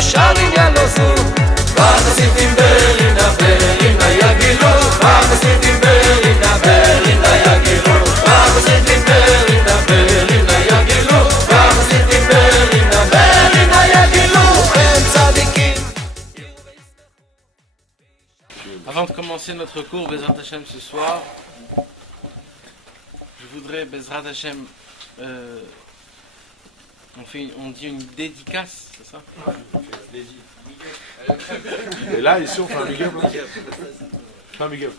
שרים ילוזו והחסידים ברינה ברינה יגילו והחסידים ברינה ברינה יגילו והחסידים ברינה ברינה יגילו והחסידים ברינה ברינה יגילו הם צדיקים. Avant de commencer notre cours Bezrat Hashem ce soir, je voudrais Bezrat Hashem, on dit une dédicace, c'est ça? Et là, ici, on fait un big up. Pas un big up.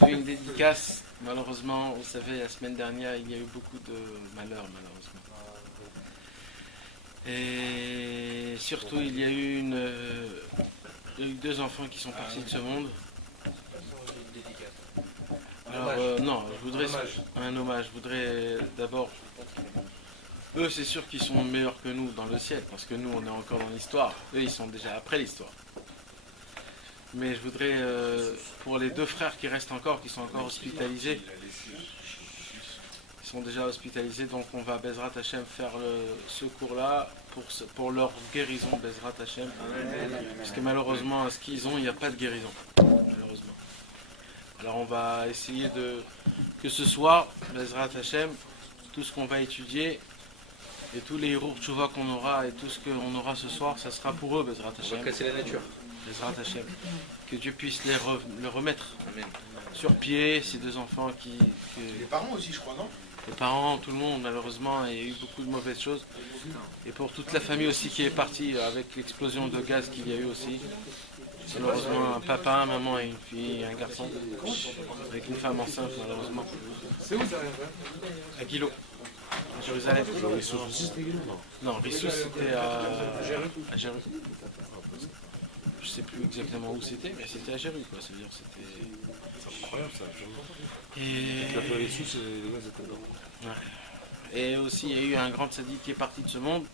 On fait une dédicace. Malheureusement, vous savez, la semaine dernière, il y a eu beaucoup de malheurs, malheureusement. Et surtout, il y a eu deux enfants qui sont partis de ce monde. Alors, non, je voudrais un hommage. Je voudrais d'abord, eux, c'est sûr qu'ils sont meilleurs que nous dans le ciel, parce que nous, on est encore dans l'histoire. Eux, ils sont déjà après l'histoire. Mais je voudrais, pour les deux frères qui restent encore, qui sont encore hospitalisés, ils sont déjà hospitalisés, donc on va Bezrat Hashem faire ce cours-là pour leur guérison, Bezrat Hashem. Parce que malheureusement, à ce qu'ils ont, il n'y a pas de guérison, malheureusement. Alors on va essayer que ce soir, Bezrat Hashem, tout ce qu'on va étudier, et tous les Hirour Tchouva qu'on aura, et tout ce qu'on aura ce soir, ça sera pour eux, Bezrat Hashem. On va casser la nature. Bezrat Hashem. Que Dieu puisse les remettre sur pied, ces deux enfants Les parents aussi, je crois, non? Les parents, tout le monde, malheureusement, il y a eu beaucoup de mauvaises choses. Et pour toute la famille aussi qui est partie avec l'explosion de gaz qu'il y a eu aussi. Malheureusement, un papa, un maman et une fille, un garçon, avec une femme enceinte, malheureusement. C'est où ça? À Guilo, à Jérusalem. Rissous aussi, c'était Guilo? Non, Rissous c'était à Jérusalem. Je sais plus exactement où c'était, mais c'était à Jérusalem, quoi. C'est-à-dire c'était. C'est incroyable ça. Et. Tu appelles Rissous, les gars étaient dedans. Ouais. Et aussi, il y a eu un grand tzaddik qui est parti de ce monde,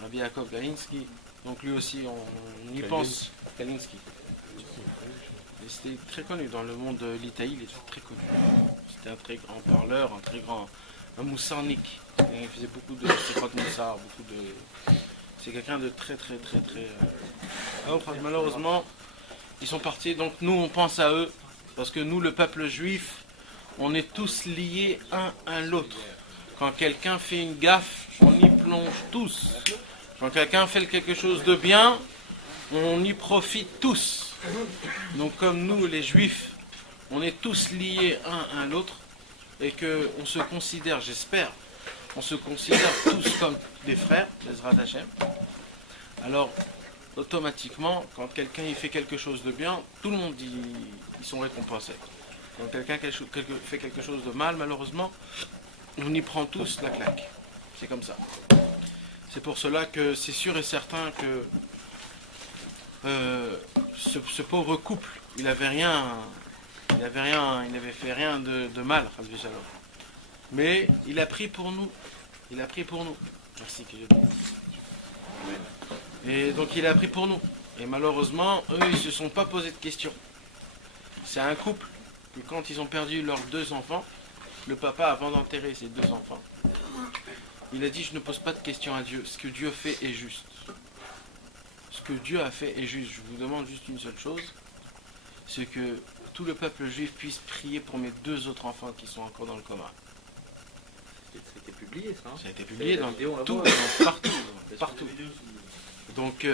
Rabbi Yaakov Galinsky. Donc lui aussi, on y pense. Galinsky. Et c'était très connu dans le monde de l'Italie, il était très connu. C'était un très grand parleur, un moussarnik. Il faisait beaucoup de Sifrat Moussar, c'est quelqu'un de très. Alors, malheureusement, ils sont partis, donc nous on pense à eux, parce que nous, le peuple juif, on est tous liés un à l'autre. Quand quelqu'un fait une gaffe, on y plonge tous. Quand quelqu'un fait quelque chose de bien, on y profite tous. Donc comme nous, les juifs, on est tous liés un à l'autre, et qu'on se considère, j'espère, on se considère tous comme des frères, Bezrat Hashem. Alors, automatiquement, quand quelqu'un il fait quelque chose de bien, tout le monde ils sont récompensés. Quand quelqu'un fait quelque chose de mal, malheureusement, on y prend tous la claque. C'est comme ça. C'est pour cela que c'est sûr et certain que ce pauvre couple, il n'avait fait rien de mal, mais il a pris pour nous. Merci que j'ai dit. Et donc il a pris pour nous. Et malheureusement, eux, ils ne se sont pas posé de questions. C'est un couple que quand ils ont perdu leurs deux enfants, le papa, avant d'enterrer ses deux enfants, il a dit, je ne pose pas de questions à Dieu. Ce que Dieu fait est juste. Ce que Dieu a fait est juste. Je vous demande juste une seule chose, c'est que tout le peuple juif puisse prier pour mes deux autres enfants qui sont encore dans le coma. Ça a été publié, ça, hein? Ça a été publié dans tout, partout. Donc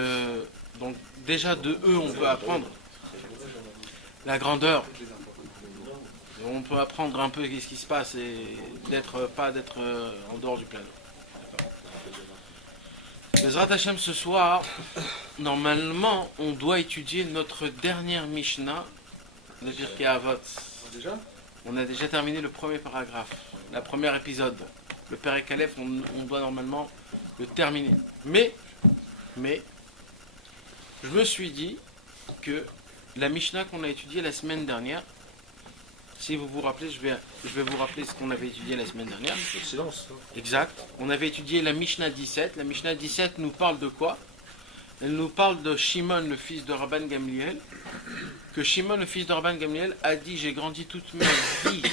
déjà de eux, on peut apprendre la grandeur. On peut apprendre un peu ce qui se passe et pas d'être en dehors du plano. Bezrat Hashem, ce soir, normalement, on doit étudier notre dernière Mishnah, le Pirkei Avot. On a déjà terminé le premier paragraphe, le premier épisode. Le Perek Aleph, on doit normalement le terminer. Mais, je me suis dit que la Mishnah qu'on a étudiée la semaine dernière, si vous vous rappelez, je vais vous rappeler ce qu'on avait étudié la semaine dernière. Le silence. Exact. On avait étudié la Mishnah 17. La Mishnah 17 nous parle de quoi? Elle nous parle de Shimon, le fils de Rabban Gamliel. Que Shimon, le fils de Rabban Gamliel, a dit: j'ai grandi toute ma vie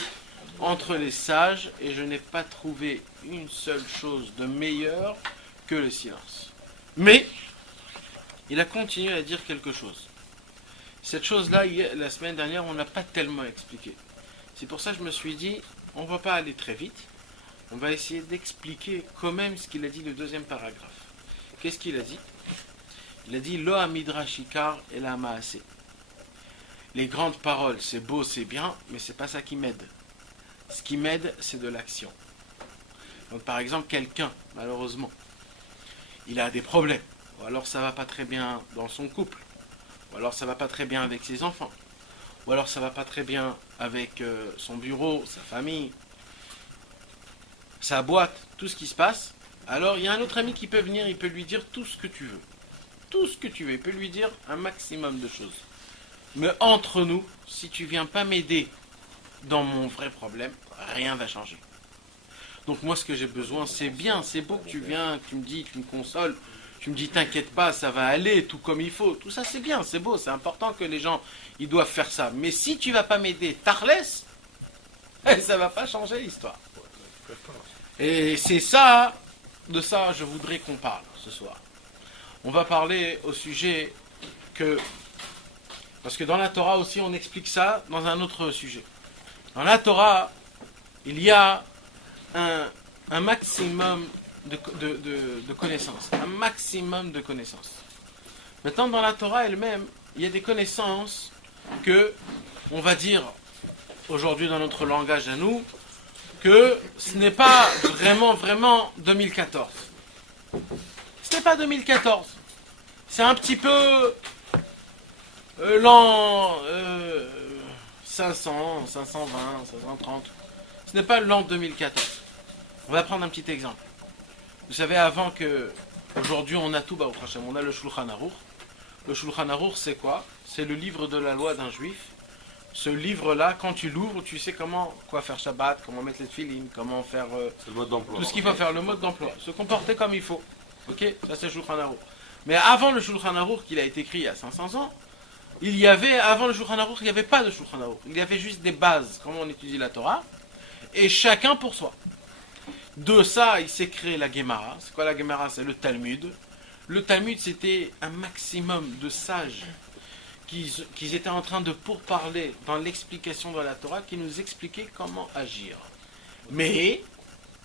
entre les sages et je n'ai pas trouvé une seule chose de meilleure que le silence. Mais il a continué à dire quelque chose. Cette chose-là, la semaine dernière, on n'a pas tellement expliqué. C'est pour ça que je me suis dit, on ne va pas aller très vite. On va essayer d'expliquer quand même ce qu'il a dit le deuxième paragraphe. Qu'est-ce qu'il a dit? Il a dit Lo amidrashikar et la maase. Les grandes paroles, c'est beau, c'est bien, mais c'est pas ça qui m'aide. Ce qui m'aide, c'est de l'action. Donc par exemple, quelqu'un, malheureusement, il a des problèmes, ou alors ça va pas très bien dans son couple, ou alors ça va pas très bien avec ses enfants, ou alors ça va pas très bien avec son bureau, sa famille, sa boîte, tout ce qui se passe. Alors il y a un autre ami qui peut venir, il peut lui dire tout ce que tu veux. Tout ce que tu veux, il peut lui dire un maximum de choses. Mais entre nous, si tu viens pas m'aider dans mon vrai problème, rien va changer. Donc moi ce que j'ai besoin, c'est bien, c'est beau que tu viens, que tu me dis, que tu me consoles, tu me dis t'inquiète pas, ça va aller, tout comme il faut. Tout ça c'est bien, c'est beau, c'est important que les gens, ils doivent faire ça. Mais si tu vas pas m'aider, tarles, ça va pas changer l'histoire. Et c'est ça, de ça je voudrais qu'on parle ce soir. On va parler au sujet que... Parce que dans la Torah aussi, on explique ça dans un autre sujet. Dans la Torah, il y a un maximum de connaissances. Un maximum de connaissances. Maintenant, dans la Torah elle-même, il y a des connaissances que, on va dire, aujourd'hui dans notre langage à nous, que ce n'est pas vraiment 2014. Ce n'est pas 2014. C'est un petit peu l'an 500, 520, 530. Ce n'est pas l'an 2014. On va prendre un petit exemple. Vous savez, avant que... Aujourd'hui, on a tout, on a le Shulchan Aruch. Le Shulchan Aruch, c'est quoi? C'est le livre de la loi d'un juif. Ce livre-là, quand tu l'ouvres, tu sais quoi faire Shabbat, comment mettre les tefilines, comment faire C'est le mode d'emploi. tout ce qu'il faut faire, le mode d'emploi, se comporter comme il faut. Ok, ça c'est le Shulchan Aruch. Mais avant le Shulchan Aruch, qu'il a été écrit il y a 500 ans, avant le Shulchan Aruch, il n'y avait pas de Shulchan Aruch. Il y avait juste des bases, comment on étudie la Torah, et chacun pour soi. De ça, il s'est créé la Gemara. C'est quoi la Gemara? C'est le Talmud. Le Talmud, c'était un maximum de sages qui étaient en train de pourparler dans l'explication de la Torah, qui nous expliquaient comment agir. Mais,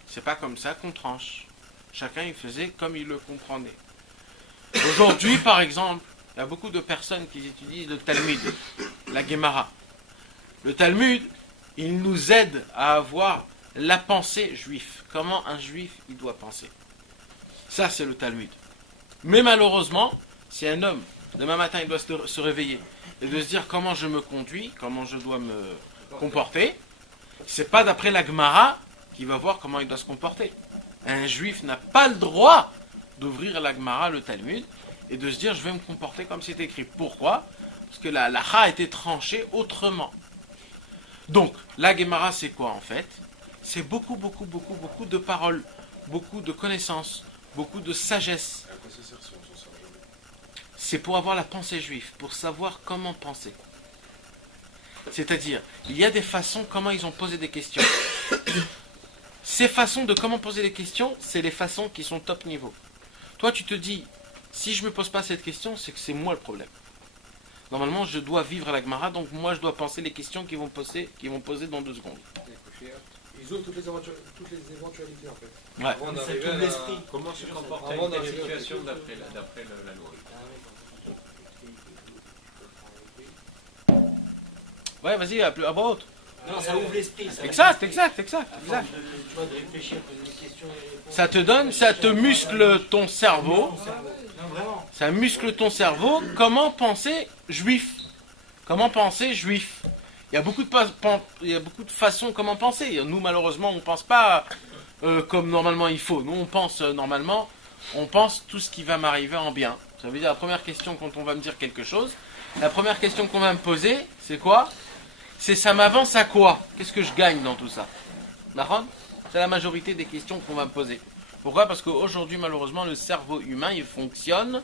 c'est pas comme ça qu'on tranche. Chacun, il faisait comme il le comprenait. Aujourd'hui, par exemple, il y a beaucoup de personnes qui étudient le Talmud, la Gemara. Le Talmud, il nous aide à avoir la pensée juive. Comment un juif, il doit penser. Ça, c'est le Talmud. Mais malheureusement, si un homme, demain matin, il doit se réveiller et de se dire comment je me conduis, comment je dois me comporter, c'est pas d'après la Gemara qu'il va voir comment il doit se comporter. Un juif n'a pas le droit d'ouvrir la Gemara, le Talmud, et de se dire je vais me comporter comme c'est écrit. Pourquoi? Parce que la halakha a été tranchée autrement. Donc, la Gemara, c'est quoi en fait? C'est beaucoup de paroles, beaucoup de connaissances, beaucoup de sagesse. À quoi ça sert si on s'en sert jamais? C'est pour avoir la pensée juive, pour savoir comment penser. C'est-à-dire, il y a des façons comment ils ont posé des questions. Ces façons de comment poser des questions, c'est les façons qui sont top niveau. Toi, tu te dis, si je ne me pose pas cette question, c'est que c'est moi le problème. Normalement, je dois vivre la Gemara, donc moi, je dois penser les questions qu'ils vont poser dans 2 secondes. Ils ouvrent toutes les éventualités en fait. Ouais. Avant C'est d'arriver tout à l'esprit. Comment se comporter Avant dans telle d'arriver à- situation d'après la loi? Ouais, vas-y, à voix haute. Non, ça ouvre l'esprit. Ça Exact. Tu vois, de réfléchir, poser des questions et répondre. Ça te muscle ton cerveau. Non, vraiment. Ça muscle ton cerveau. Comment penser juif? Comment penser juif? Il y a beaucoup de façons comment penser. Nous, malheureusement, on ne pense pas comme normalement il faut. Nous, on pense normalement, on pense tout ce qui va m'arriver en bien. Ça veut dire la première question quand on va me dire quelque chose, la première question qu'on va me poser, c'est quoi? C'est ça m'avance à quoi? Qu'est-ce que je gagne dans tout ça? D'accord? C'est la majorité des questions qu'on va me poser. Pourquoi? Parce qu'aujourd'hui, malheureusement, le cerveau humain, il fonctionne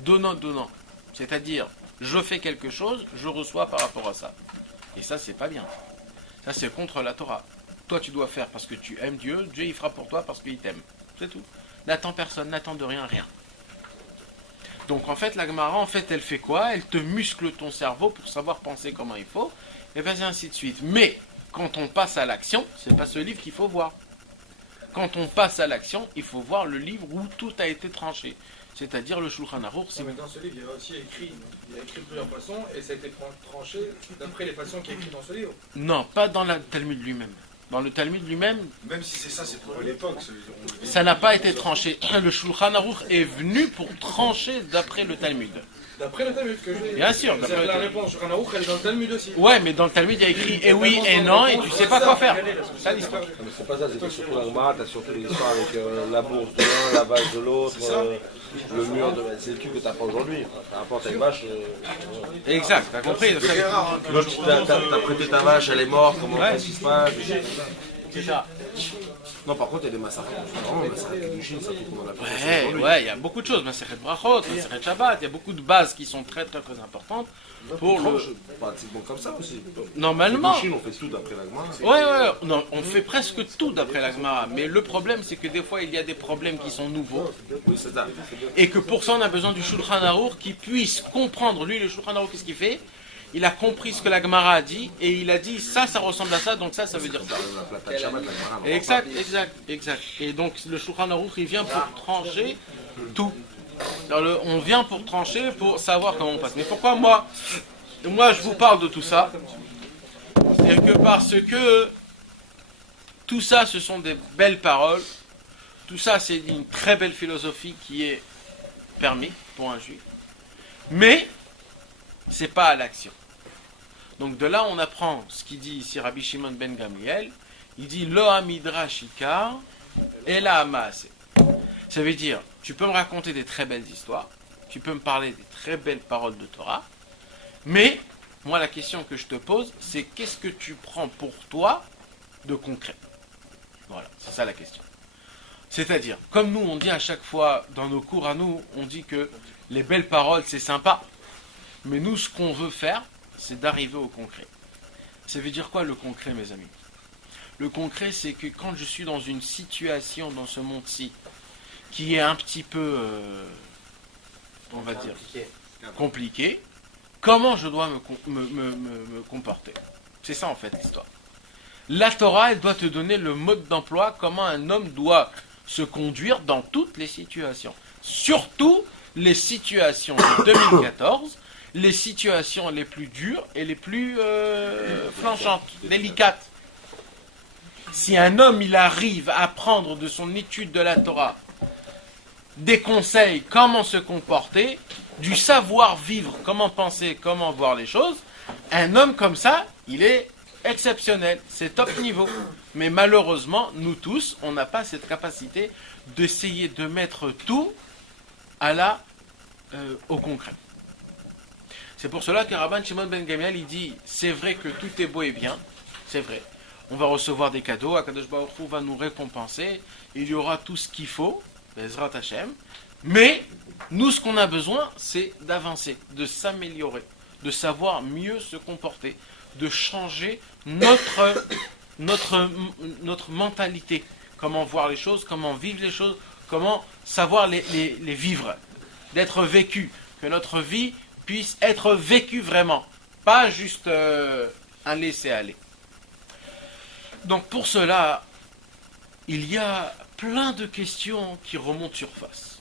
donnant. C'est-à-dire, je fais quelque chose, je reçois par rapport à ça. Et ça, c'est pas bien. Ça, c'est contre la Torah. Toi, tu dois faire parce que tu aimes Dieu. Dieu, il fera pour toi parce qu'il t'aime. C'est tout. N'attends personne, n'attends de rien. Donc en fait, la Gemara, en fait, elle fait quoi? Elle te muscle ton cerveau pour savoir penser comment il faut, et bien ainsi de suite. Mais quand on passe à l'action, c'est pas ce livre qu'il faut voir. Quand on passe à l'action, il faut voir le livre où tout a été tranché. C'est-à-dire le Shulchan Aruch. Mais dans ce livre, il y a aussi écrit, il y a écrit plusieurs façons, et ça a été tranché d'après les façons qui est écrit dans ce livre. Non, pas dans le Talmud lui-même. Dans le Talmud lui-même, Même si c'est ça, c'est pour l'époque. ça n'a pas été tranché. Le Shulchan Aruch est venu pour trancher d'après le Talmud. D'après le Talmud que j'ai. Bien sûr, d'après le La Talmud. réponse sur Hanaouk, elle est dans le Talmud aussi. Ouais, mais dans le Talmud, il y a écrit et oui et non, et tu sais pas quoi faire. C'est ça l'histoire. Non, mais c'est pas ça, c'est que surtout la Gemara, t'as surtout l'histoire avec la bourse de l'un, la vache de l'autre, le mur de. C'est le truc que t'apprends aujourd'hui. Peu importe, une vache. Exact, t'as compris. L'autre, t'as prêté ta vache, elle est morte, comment qu'est-ce qui se passe? C'est ça. Non, par contre, il y a des massacres. Vraiment, massacres de Chine, ça faut qu'on en appelle ça aujourd'hui. Ouais, il y a beaucoup de choses. Masechet Brachot, Masechet Shabbat, il y a beaucoup de bases qui sont très très très importantes pour le. Pratiquement comme ça aussi. Normalement. En Chine, on fait tout d'après la Gemara. Ouais, non, on fait presque tout d'après la Gemara. Mais le problème, c'est que des fois, il y a des problèmes qui sont nouveaux. Oui, c'est ça. Et que pour ça, on a besoin du Shulchan Aruch qui puisse comprendre. Lui, le Shulchan Aruch, qu'est-ce qu'il fait? Il a compris ce que la Gemara a dit et il a dit ça ressemble à ça, donc ça veut dire ça. Exact. Et donc le Shulchan Aruch, il vient pour trancher tout. Alors, on vient pour trancher, pour savoir comment on passe. Mais pourquoi moi je vous parle de tout ça? C'est que parce que tout ça, ce sont des belles paroles. Tout ça, c'est une très belle philosophie qui est permis pour un juif. Mais c'est pas à l'action. Donc de là, on apprend ce qu'il dit ici Rabbi Shimon ben Gamliel. Il dit Lo midrash ikar ela hamaaseh. Ça veut dire, tu peux me raconter des très belles histoires, tu peux me parler des très belles paroles de Torah, mais moi la question que je te pose, c'est qu'est-ce que tu prends pour toi de concret? Voilà, c'est ça la question. C'est-à-dire, comme nous on dit à chaque fois dans nos cours à nous, on dit que les belles paroles c'est sympa, mais nous ce qu'on veut faire, c'est d'arriver au concret. Ça veut dire quoi le concret, mes amis? Le concret, c'est que quand je suis dans une situation dans ce monde-ci qui est un petit peu, on va dire, compliqué, comment je dois me comporter? C'est ça en fait l'histoire. La Torah, elle doit te donner le mode d'emploi, comment un homme doit se conduire dans toutes les situations. Surtout les situations de 2014, les situations les plus dures et les plus flanchantes, délicates. Si un homme, il arrive à prendre de son étude de la Torah des conseils, comment se comporter, du savoir-vivre, comment penser, comment voir les choses, un homme comme ça, il est exceptionnel, c'est top niveau. Mais malheureusement, nous tous, on n'a pas cette capacité d'essayer de mettre tout au concret. C'est pour cela que Rabban Shimon ben Gamliel, il dit, c'est vrai que tout est beau et bien, c'est vrai. On va recevoir des cadeaux, Akadosh Baruch Hu va nous récompenser, il y aura tout ce qu'il faut, Bezrat Hashem, mais nous, ce qu'on a besoin, c'est d'avancer, de s'améliorer, de savoir mieux se comporter, de changer notre mentalité, comment voir les choses, comment vivre les choses, comment savoir les vivre, d'être vécu, que notre vie puisse être vécue vraiment, pas juste un laisser-aller. Donc pour cela, il y a plein de questions qui remontent surface.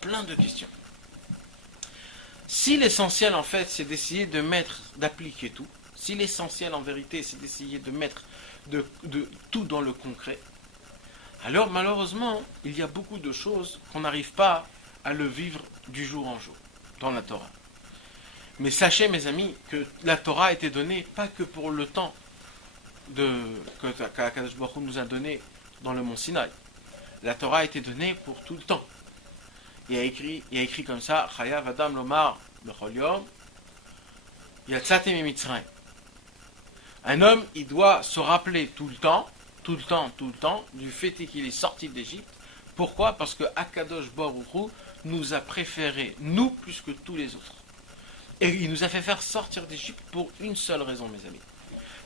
Plein de questions. Si l'essentiel en fait c'est d'essayer d'appliquer tout, si l'essentiel en vérité c'est d'essayer de mettre de tout dans le concret, alors malheureusement il y a beaucoup de choses qu'on n'arrive pas à le vivre du jour en jour dans la Torah. Mais sachez mes amis que la Torah a été donnée pas que pour le temps qu'Akadosh Baruch Hu nous a donné dans le mont Sinaï. La Torah a été donnée pour tout le temps. Il y a écrit comme ça, Chayav Adam Lomar Bechol Yom Yatsatem Mitzrayim. Un homme, il doit se rappeler tout le temps, du fait qu'il est sorti d'Égypte. Pourquoi? Parce que Akadosh Baruch Hu nous a préférés, nous, plus que tous les autres. Et il nous a fait faire sortir d'Égypte pour une seule raison, mes amis.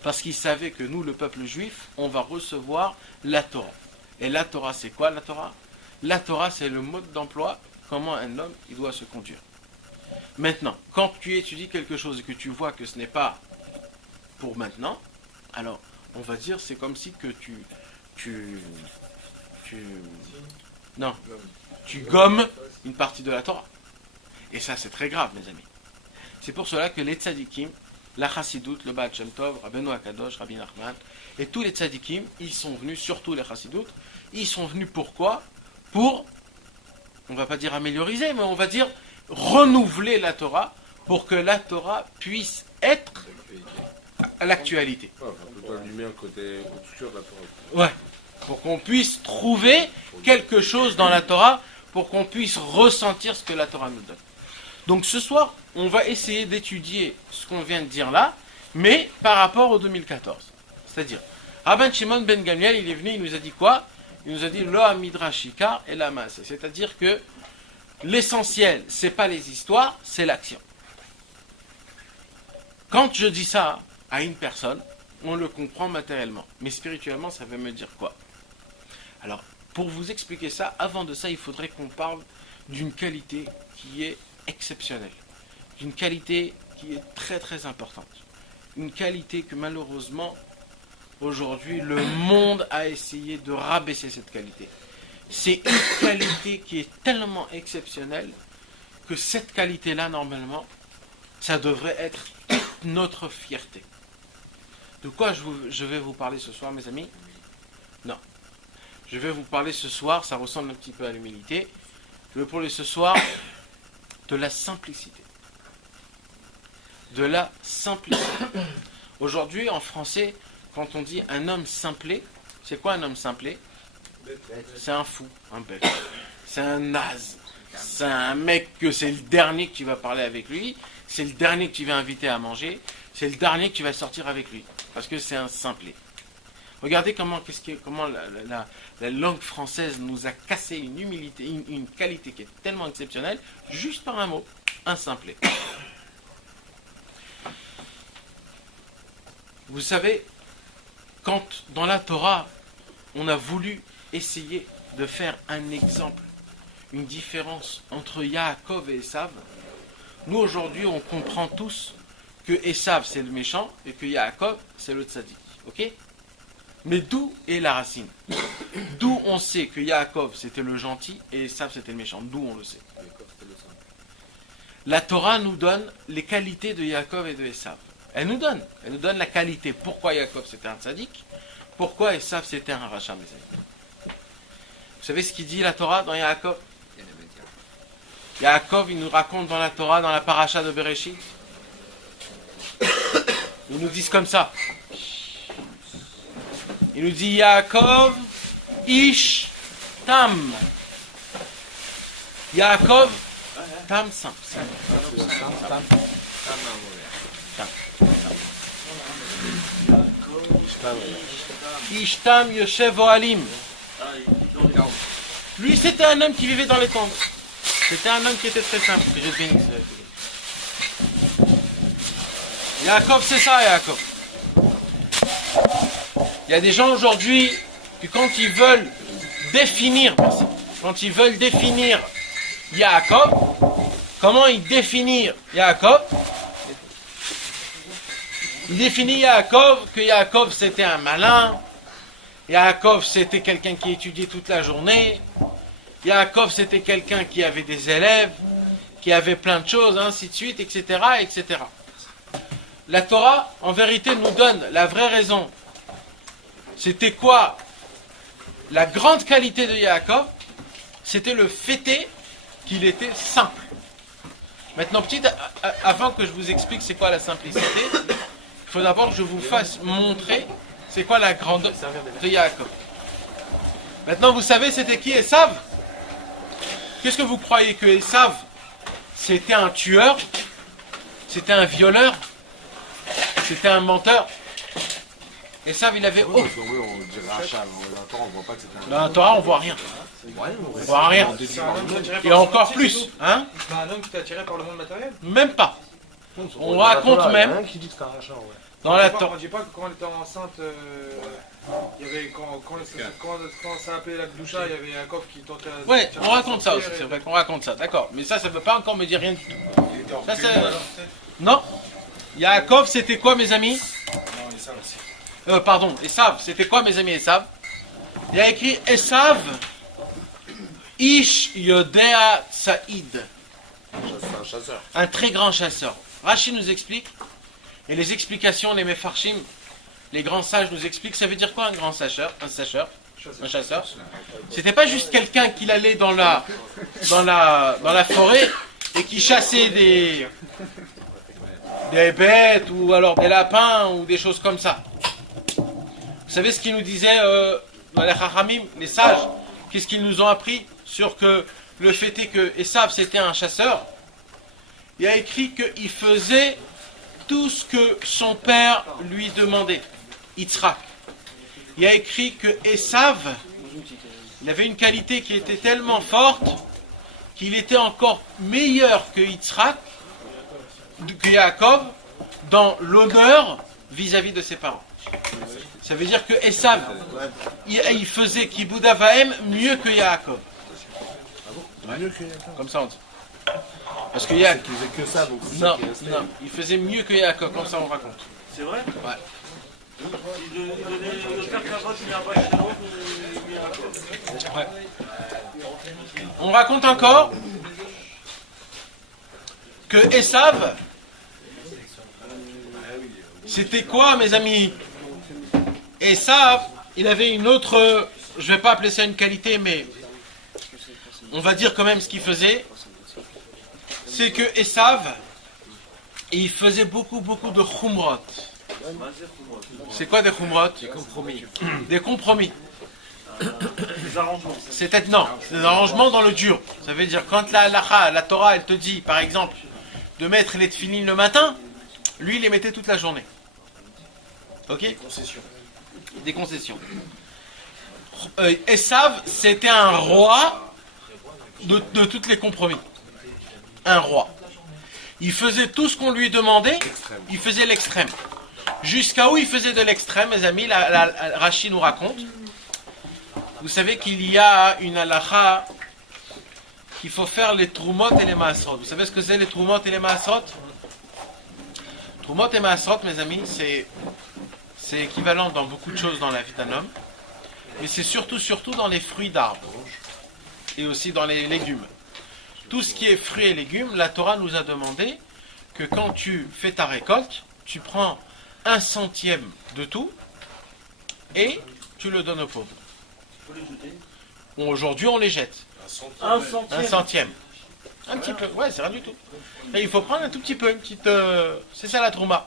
Parce qu'il savait que nous, le peuple juif, on va recevoir la Torah. Et la Torah, c'est quoi la Torah? La Torah, c'est le mode d'emploi, comment un homme il doit se conduire. Maintenant, quand tu étudies quelque chose et que tu vois que ce n'est pas pour maintenant, alors on va dire c'est comme si que tu gommes une partie de la Torah. Et ça c'est très grave, mes amis. C'est pour cela que les tzadikim, la chassidoute, le Baal Shem Tov, Rabbeinu Akadosh, Rabbi Nachman, et tous les tzadikim, ils sont venus, surtout les chassidoutes, ils sont venus pourquoi? Pour, on va pas dire amélioriser, mais on va dire renouveler la Torah, pour que la Torah puisse être à l'actualité. Ouais, enfin, plutôt la lumière côté obscur de la Torah. Ouais. Pour qu'on puisse trouver quelque chose dans la Torah, pour qu'on puisse ressentir ce que la Torah nous donne. Donc ce soir, on va essayer d'étudier ce qu'on vient de dire là, mais par rapport au 2014. C'est-à-dire, Rabban Shimon ben Gamliel, il est venu, il nous a dit quoi? Il nous a dit Lo Midrash Ikar et la masse. C'est-à-dire que l'essentiel, c'est pas les histoires, c'est l'action. Quand je dis ça à une personne, on le comprend matériellement. Mais spirituellement, ça veut me dire quoi? Alors, pour vous expliquer ça, avant de ça, il faudrait qu'on parle d'une qualité qui est exceptionnelle. D'une qualité qui est très très importante. Une qualité que malheureusement, aujourd'hui, le monde a essayé de rabaisser cette qualité. C'est une qualité qui est tellement exceptionnelle que cette qualité-là, normalement, ça devrait être toute notre fierté. De quoi je vais vous parler ce soir, mes amis? Non. Je vais vous parler ce soir, ça ressemble un petit peu à l'humilité. Je vais vous parler ce soir de la simplicité. De la simplicité. Aujourd'hui, en français, quand on dit un homme simplé, c'est quoi un homme simplé? C'est un fou, un bête. C'est un naze. C'est un mec que c'est le dernier que tu vas parler avec lui. C'est le dernier que tu vas inviter à manger. C'est le dernier que tu vas sortir avec lui. Parce que c'est un simplet. Regardez comment la langue française nous a cassé une humilité, une qualité qui est tellement exceptionnelle, juste par un mot, un simplet. Vous savez, quand dans la Torah, on a voulu essayer de faire un exemple, une différence entre Yaakov et Esav, nous aujourd'hui on comprend tous que Esav c'est le méchant et que Yaakov c'est le tzaddik. Ok? Mais d'où est la racine? D'où on sait que Yaakov c'était le gentil et Esav c'était le méchant? D'où on le sait? La Torah nous donne les qualités de Yaakov et de Esav. Elle nous donne la qualité. Pourquoi Yaakov c'était un tzaddik? Pourquoi Esav c'était un rachat, mes amis? Vous savez ce qu'il dit la Torah dans Yaakov? Yaakov, il nous raconte dans la Torah, dans la paracha de Bereshit. Ils nous disent comme ça. Il nous dit Yaakov, Ish, Tam. Yaakov, Tam, simple. Ish, Tam, Yoshev, Ohalim. Lui, c'était un homme qui vivait dans les tentes. C'était un homme qui était très simple. Que je te bénisse. Yaakov, c'est ça, Yaakov. Il y a des gens aujourd'hui que quand ils veulent définir Yaakov, comment ils définissent Yaakov? Il définit Yaakov que Yaakov c'était un malin. Yaakov c'était quelqu'un qui étudiait toute la journée. Yaakov c'était quelqu'un qui avait des élèves, qui avait plein de choses, ainsi de suite, etc., etc. La Torah, en vérité, nous donne la vraie raison. C'était quoi? La grande qualité de Yaakov, c'était le fait qu'il était simple. Maintenant, avant que je vous explique c'est quoi la simplicité, il faut d'abord que je vous fasse montrer c'est quoi la grandeur de Yaakov. Maintenant, vous savez c'était qui Esav? Qu'est-ce que vous croyez que Esav, c'était un tueur? C'était un violeur? C'était un menteur? Esav, il avait... Oui, on dirait rachat, mais dans la Torah, on voit pas que c'était un... Dans la Torah, on voit rien. On voit rien. Et encore plus. Hein? C'est un homme qui t'a attiré par le monde matériel? Même pas. On raconte même... qui dit que c'est un rachat, ouais. Dans la On Torah... ne dit pas que quand elle était enceinte, il y avait, quand ça appelait la Gdoucha, il y avait Yaakov qui tentait... Ouais, on raconte ça aussi, c'est vrai qu'on raconte ça, d'accord. Mais ça ne veut pas encore me dire rien du tout. Ça, c'est... Non. Yaakov, c'était quoi, mes amis? Pardon, Esav, c'était quoi, mes amis, Esav? Il y a écrit Esav, Ish Yodea Saïd. Un chasseur. Un très grand chasseur. Rashi nous explique, et les explications, les Mefarshim, les grands sages nous expliquent, ça veut dire quoi un grand chasseur? Un chasseur. C'était pas juste quelqu'un qui allait dans la forêt et qui chassait des bêtes ou alors des lapins ou des choses comme ça. Vous savez ce qu'ils nous disaient dans les Chachamim, les sages, qu'est-ce qu'ils nous ont appris sur que le fait est que Esav c'était un chasseur. Il a écrit qu'il faisait tout ce que son père lui demandait, Yitzhak. Il a écrit que Esav, il avait une qualité qui était tellement forte qu'il était encore meilleur que Yitzhak, que Yaakov, dans l'honneur vis-à-vis de ses parents. Ça veut dire que Esav, il faisait Kibud Avaim mieux que Yaakov. Comme ça on dit. Parce que Yaakov, Il faisait que ça, donc c'est ça non, qui restait. non, il faisait mieux que Yaakov, comme ça on raconte. C'est vrai? Ouais. Il donnait le faire cravate, il a vache de l'autre, il a un peu. Ouais. On raconte encore que Esav, c'était quoi, mes amis? Esav, il avait une autre, je vais pas appeler ça une qualité, mais on va dire quand même ce qu'il faisait. C'est que Esav, il faisait beaucoup de khumrot. C'est quoi des khumrot? Des compromis. Des compromis. Des arrangements. Non, c'est des arrangements dans le dur. Ça veut dire quand la halacha, la Torah, elle te dit, par exemple, de mettre les tefilines le matin, lui, il les mettait toute la journée. Ok? Des concessions. Esav, c'était un roi de toutes les compromis. Un roi. Il faisait tout ce qu'on lui demandait, il faisait l'extrême. Jusqu'à où il faisait de l'extrême, mes amis, Rashi nous raconte. Vous savez qu'il y a une halacha qu'il faut faire les trumot et les maasrot. Vous savez ce que c'est les trumot et les maasrot? Trumot et maasrot, mes amis, c'est équivalent dans beaucoup de choses dans la vie d'un homme, mais c'est surtout dans les fruits d'arbres et aussi dans les légumes. Tout ce qui est fruits et légumes, la Torah nous a demandé que quand tu fais ta récolte, tu prends 1/100 de tout et tu le donnes aux pauvres. Bon, aujourd'hui, on les jette. 1/100. Un petit peu, ouais, c'est rien du tout. Et il faut prendre un tout petit peu, une petite. C'est ça la trouma.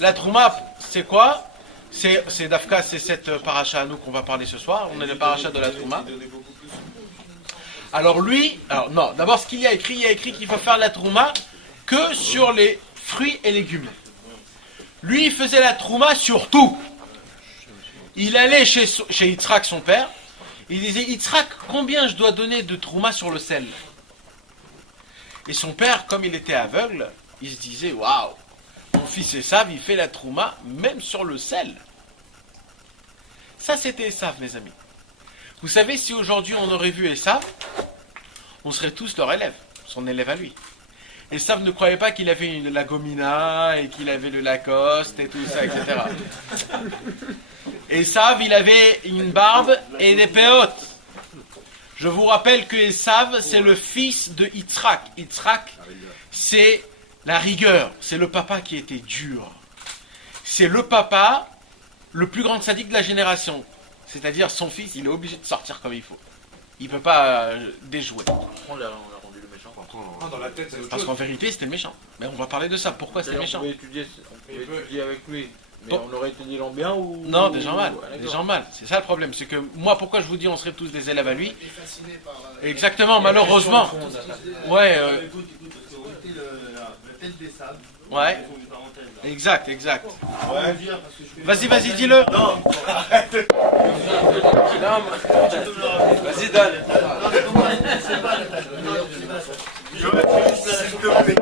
La trouma, c'est quoi? C'est Dafka, c'est cette paracha à nous qu'on va parler ce soir. On est le paracha de la trouma. Alors lui, non, d'abord ce qu'il y a écrit, qu'il faut faire la trouma que sur les fruits et légumes. Lui, il faisait la trouma sur tout. Il allait chez Yitzhak, son père, il disait, Yitzhak, combien je dois donner de trouma sur le sel? Et son père, comme il était aveugle, il se disait, waouh, mon fils Esav, il fait la trouma même sur le sel. Ça, c'était Esav, mes amis. Vous savez, si aujourd'hui on aurait vu Esav, on serait tous leur élève, son élève à lui. Esav ne croyait pas qu'il avait la gomina et qu'il avait le Lacoste et tout ça, etc. Esav, il avait une barbe et des péotes. Je vous rappelle que Esav, c'est le fils de Yitzhak. Yitzhak, c'est la rigueur, c'est le papa qui était dur. C'est le papa, le plus grand sadique de la génération. C'est-à-dire son fils, il est obligé de sortir comme il faut. Il ne peut pas déjouer. On l'a rendu le méchant. Non, dans la tête, c'est autre Parce chose. qu'en vérité, c'était le méchant. Mais on va parler de ça. Pourquoi c'était méchant? On pouvait étudier avec lui. Mais on aurait étudié l'an bien ou... Non, des gens mal. Ah, Des d'accord. gens mal. C'est ça le problème. C'est que moi, pourquoi je vous dis on serait tous des élèves à lui? Il est fasciné par. Exactement, malheureusement. Ouais, Écoute, parce que on était le tête des sables. ouais. Ils font une parenthèse là. Exact. Ouais. Dire, parce que je fais- Vas-y, dis-le. Non, Vas-y, Dan. non, mais comment c'est pas la tâche. Non, je sais pas. Je vais juste la s'il te plaît.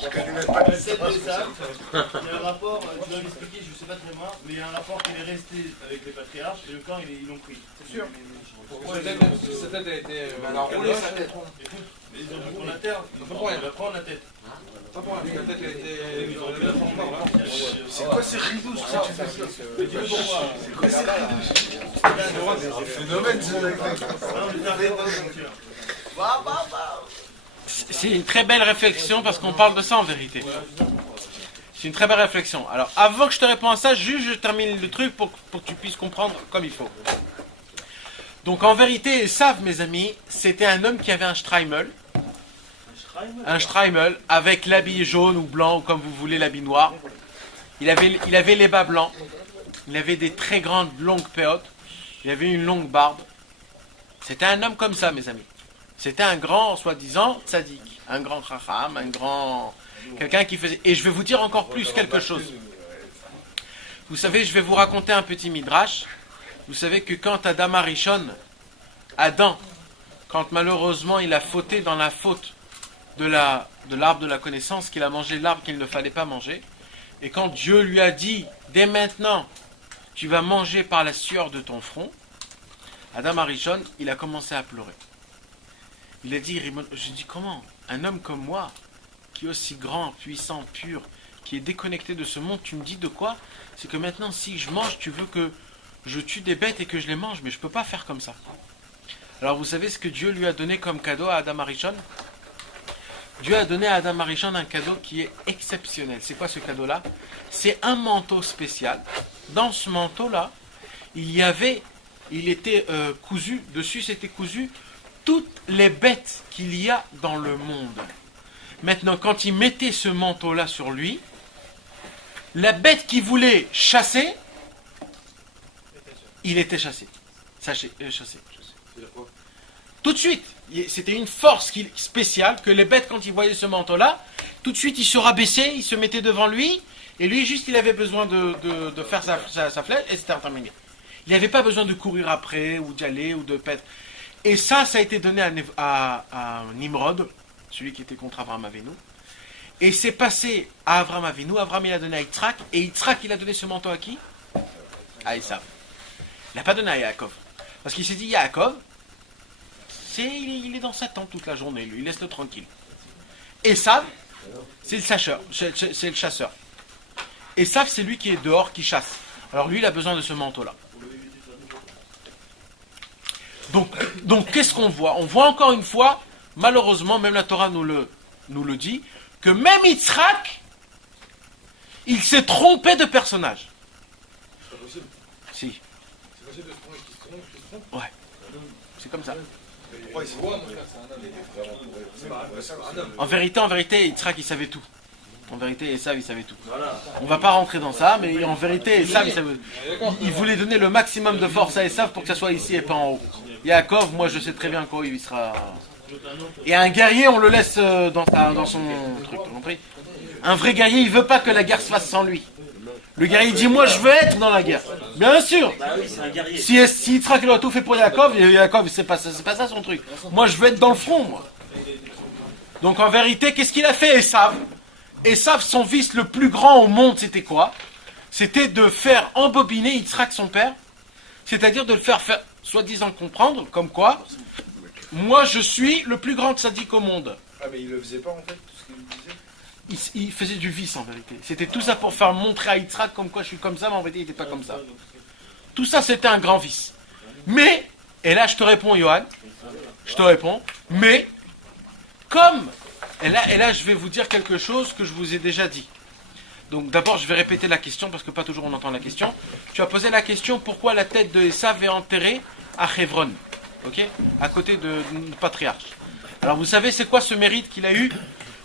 Je connais même pas Le les tête des sables, il y a un rapport, tu dois l'expliquer, je sais pas très bien, mais il y a un rapport qui est resté avec les patriarches et le camp ils l'ont pris. C'est sûr. Sa tête a été. Alors, roulé sa tête. Mais ils ont dit qu'on la terre, on va prendre la tête. Pas pour la tête, la tête a été. C'est quoi ces ridous ça? Mais dis-le pourquoi. C'est quoi ces ridous? C'est un phénomène ce mec. On les arrête pas, mon Dieu. C'est une très belle réflexion parce qu'on parle de ça en vérité. C'est une très belle réflexion. Alors, avant que je te réponde à ça, juste je termine le truc pour que tu puisses comprendre comme il faut. Donc, en vérité, Esav, mes amis, c'était un homme qui avait un Streimel. Un Streimel avec l'habit jaune ou blanc, ou comme vous voulez, l'habit noir. Il avait les bas blancs. Il avait des très grandes, longues péotes. Il avait une longue barbe. C'était un homme comme ça, mes amis. C'était un grand, soi-disant, tzaddik. Un grand chacham, un grand... Quelqu'un qui faisait... Et je vais vous dire encore plus quelque chose. Vous savez, je vais vous raconter un petit midrash. Vous savez que quand Adam Arishon, Adam, quand malheureusement il a fauté dans la faute de l'arbre de la connaissance, qu'il a mangé l'arbre qu'il ne fallait pas manger, et quand Dieu lui a dit, dès maintenant, tu vas manger par la sueur de ton front, Adam Arishon, il a commencé à pleurer. Il a dit, je dis comment? Un homme comme moi, qui est aussi grand, puissant, pur, qui est déconnecté de ce monde, tu me dis de quoi? C'est que maintenant, si je mange, tu veux que je tue des bêtes et que je les mange, mais je ne peux pas faire comme ça. Alors vous savez ce que Dieu lui a donné comme cadeau à Adam Arishon? Dieu a donné à Adam Arishon un cadeau qui est exceptionnel. C'est quoi ce cadeau-là? C'est un manteau spécial. Dans ce manteau-là, il était cousu, dessus c'était cousu toutes les bêtes qu'il y a dans le monde. Maintenant, quand il mettait ce manteau-là sur lui, la bête qui voulait chasser, il était chassé. Chassé. Tout de suite. C'était une force spéciale que les bêtes, quand ils voyaient ce manteau-là, tout de suite ils se rabaissaient, ils se mettaient devant lui, et lui juste il avait besoin de faire sa flèche, et c'était terminé. Il n'avait pas besoin de courir après, ou d'y aller, ou de pète. Et ça a été donné à Nimrod, celui qui était contre Abraham Avinu. Et c'est passé à Abraham Avinu, Abraham il a donné à Yitzhak, et Yitzhak il a donné ce manteau à qui? À Esav. Il n'a pas donné à Yaakov. Parce qu'il s'est dit, Yaakov, il est dans sa tente toute la journée, lui, laisse-le tranquille. Esav, c'est le chasseur. Esav, c'est lui qui est dehors, qui chasse. Alors lui, il a besoin de ce manteau-là. Donc qu'est-ce qu'on voit? On voit encore une fois, malheureusement, même la Torah nous le dit, que même Yitzhak, il s'est trompé de personnage. C'est pas possible. Si. C'est possible de se tromper, qui se trompe. Ouais. C'est comme ça. Pourquoi il se voit, mon frère, c'est un homme. En vérité, Yitzhak, il savait tout. En vérité, Esav, il savait tout. On va pas rentrer dans ça, mais en vérité, Esav, il voulait donner le maximum de force à Esav pour que ça soit ici et pas en haut. Yaakov, moi, je sais très bien quoi il sera. Et un guerrier, on le laisse dans son truc. Compris? Un vrai guerrier, il veut pas que la guerre se fasse sans lui. Le guerrier dit, moi, je veux être dans la guerre. Bien sûr. Si Yitzhak il a tout fait pour Yaakov, c'est pas ça son truc. Moi, je veux être dans le front, moi. Donc, en vérité, qu'est-ce qu'il a fait, Esav? Esav, son vice le plus grand au monde, c'était quoi? C'était de faire embobiner Yitzhak, son père. C'est-à-dire de le faire soi-disant comprendre, comme quoi, moi, je suis le plus grand tzaddik au monde. Ah, mais il le faisait pas en fait, tout ce qu'il disait. Il faisait du vice en vérité. C'était tout ça pour faire montrer à Yitzhak comme quoi je suis comme ça, mais en vérité il n'était pas comme ça. Tout ça c'était un grand vice. Mais, et là je te réponds Johan, mais, comme, et là je vais vous dire quelque chose que je vous ai déjà dit. Donc d'abord je vais répéter la question parce que pas toujours on entend la question. Tu as posé la question pourquoi la tête de Esav est enterrée à Hebron, ok, à côté du patriarche. Alors vous savez c'est quoi ce mérite qu'il a eu?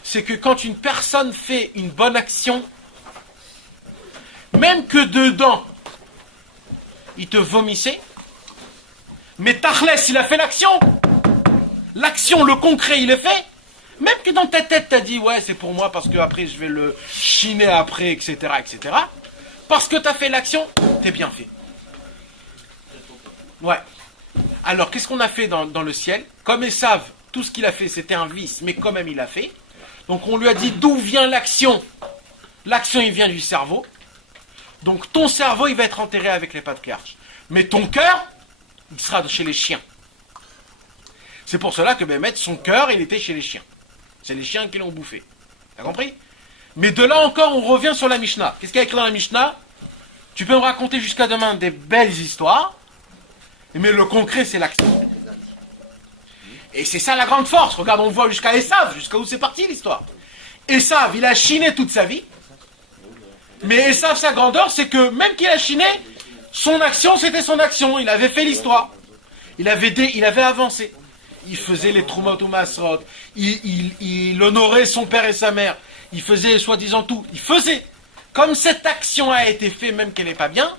C'est que quand une personne fait une bonne action, même que dedans, il te vomissait, mais Tachlès, il a fait l'action, le concret, il est fait, même que dans ta tête, tu as dit, ouais, c'est pour moi, parce que après je vais le chiner après, etc., parce que tu as fait l'action, t'es bien fait. Ouais. Alors, qu'est-ce qu'on a fait dans le ciel? Comme Esav, tout ce qu'il a fait, c'était un vice, mais quand même, il a fait. Donc on lui a dit d'où vient l'action. L'action il vient du cerveau. Donc ton cerveau il va être enterré avec les patriarches. Mais ton cœur, il sera chez les chiens. C'est pour cela que Bémet, son cœur, il était chez les chiens. C'est les chiens qui l'ont bouffé. T'as compris? Mais de là encore, on revient sur la Mishnah. Qu'est-ce qu'il y a écrit dans la Mishnah? Tu peux me raconter jusqu'à demain des belles histoires, mais le concret, c'est l'action. Et c'est ça la grande force. Regarde, on voit jusqu'à Esav, jusqu'à où c'est parti l'histoire. Esav, il a chiné toute sa vie. Mais Esav, sa grandeur, c'est que même qu'il a chiné, son action, c'était son action. Il avait fait l'histoire. Il avait avancé. Il faisait les Trumot ou Masrot. Il honorait son père et sa mère. Il faisait soi-disant tout. Il faisait. Comme cette action a été faite, même qu'elle n'est pas bien,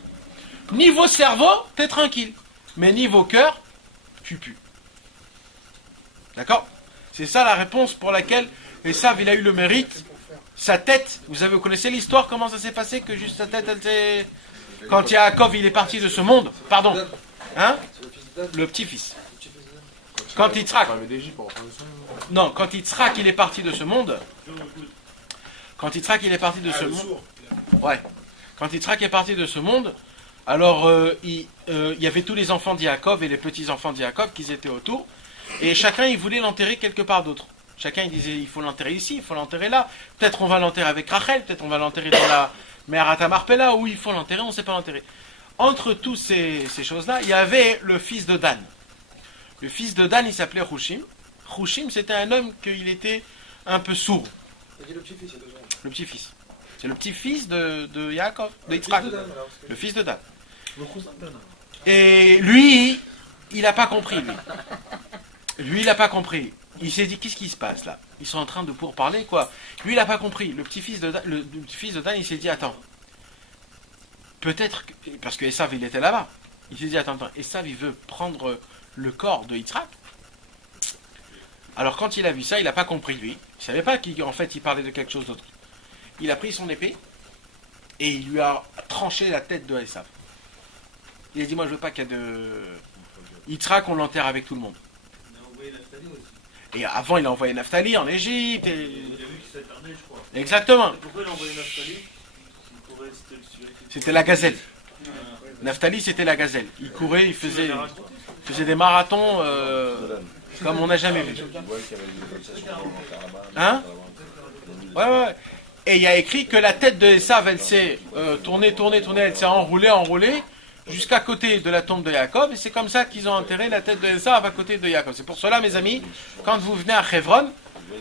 niveau cerveau, t'es tranquille. Mais niveau cœur, tu pues. D'accord? C'est ça la réponse pour laquelle Esav, il a eu le mérite. Sa tête, vous connaissez l'histoire, comment ça s'est passé, que juste sa tête, elle s'est... Quand Yaakov, il est parti de ce monde, pardon, hein? Le petit-fils. Quand Yitzhak, non, quand Yitzhak, il est parti de ce monde, ouais, quand Yitzhak est parti de ce monde, alors il y avait tous les enfants d'Yaakov et les petits-enfants d'Yaakov qui étaient autour, et chacun, il voulait l'enterrer quelque part d'autre. Chacun, il disait, il faut l'enterrer ici, il faut l'enterrer là, peut-être on va l'enterrer avec Rachel, peut-être on va l'enterrer dans la Me'arat Marpella, où il faut l'enterrer, on ne sait pas l'enterrer. Entre toutes ces choses-là, il y avait le fils de Dan. Le fils de Dan, il s'appelait Hushim. Hushim, c'était un homme qu'il était un peu sourd. Le petit-fils, il y a 2 ans. Le petit-fils. C'est le petit-fils de Yaakov, de Yitzhak. Le fils de Dan. Et lui, il n'a pas compris, lui, il n'a pas compris. Il s'est dit, qu'est-ce qui se passe là? Ils sont en train de pourparler, quoi. Lui, il n'a pas compris. Le petit-fils de Dan, il s'est dit, attends. Peut-être, parce que Esav, il était là-bas. Il s'est dit, attends, Esav, il veut prendre le corps de Yitzhak. Alors, quand il a vu ça, il n'a pas compris, lui. Il ne savait pas qu'en fait, il parlait de quelque chose d'autre. Il a pris son épée et il lui a tranché la tête de Esav. Il a dit, moi, je veux pas qu'il y ait de... Yitzhak, on l'enterre avec tout le monde. Et avant, il a envoyé Naphtali en Égypte. Exactement. Pourquoi il a envoyé Naphtali? C'était la gazelle. Naphtali, c'était la gazelle. Il courait, il faisait des marathons comme on n'a jamais vu. Hein? Ouais. Et il y a écrit que la tête de Esav, elle s'est tournée, elle s'est enroulée, jusqu'à côté de la tombe de Yaakov, et c'est comme ça qu'ils ont enterré la tête de Esav à côté de Yaakov. C'est pour cela, mes amis, quand vous venez à Hebron,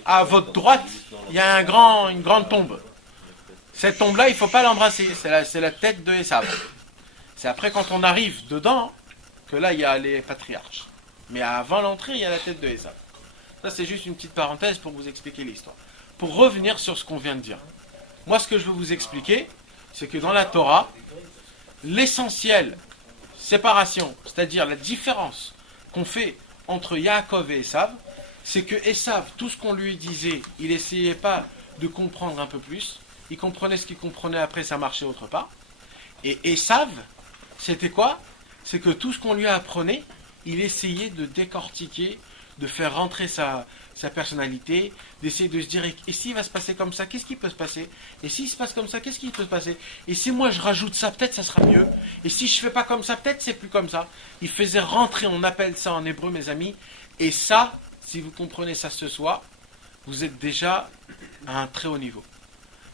à votre droite, il y a une grande tombe. Cette tombe-là, il ne faut pas l'embrasser, c'est la tête de Esav. C'est après, quand on arrive dedans, que là, il y a les patriarches. Mais avant l'entrée, il y a la tête de Esav. Ça, c'est juste une petite parenthèse pour vous expliquer l'histoire. Pour revenir sur ce qu'on vient de dire. Moi, ce que je veux vous expliquer, c'est que dans la Torah, l'essentiel séparation, c'est-à-dire la différence qu'on fait entre Yaakov et Esav, c'est que Esav, tout ce qu'on lui disait, il n'essayait pas de comprendre un peu plus, il comprenait ce qu'il comprenait, après ça marchait autre part. Et Esav, c'était quoi? C'est que tout ce qu'on lui apprenait, il essayait de décortiquer, de faire rentrer sa personnalité, d'essayer de se dire, et s'il va se passer comme ça, qu'est-ce qui peut se passer? Et s'il se passe comme ça, qu'est-ce qui peut se passer? Et si moi je rajoute ça, peut-être ça sera mieux. Et si je fais pas comme ça, peut-être c'est plus comme ça. Il faisait rentrer, on appelle ça en hébreu, mes amis, et ça, si vous comprenez ça ce soir, vous êtes déjà à un très haut niveau.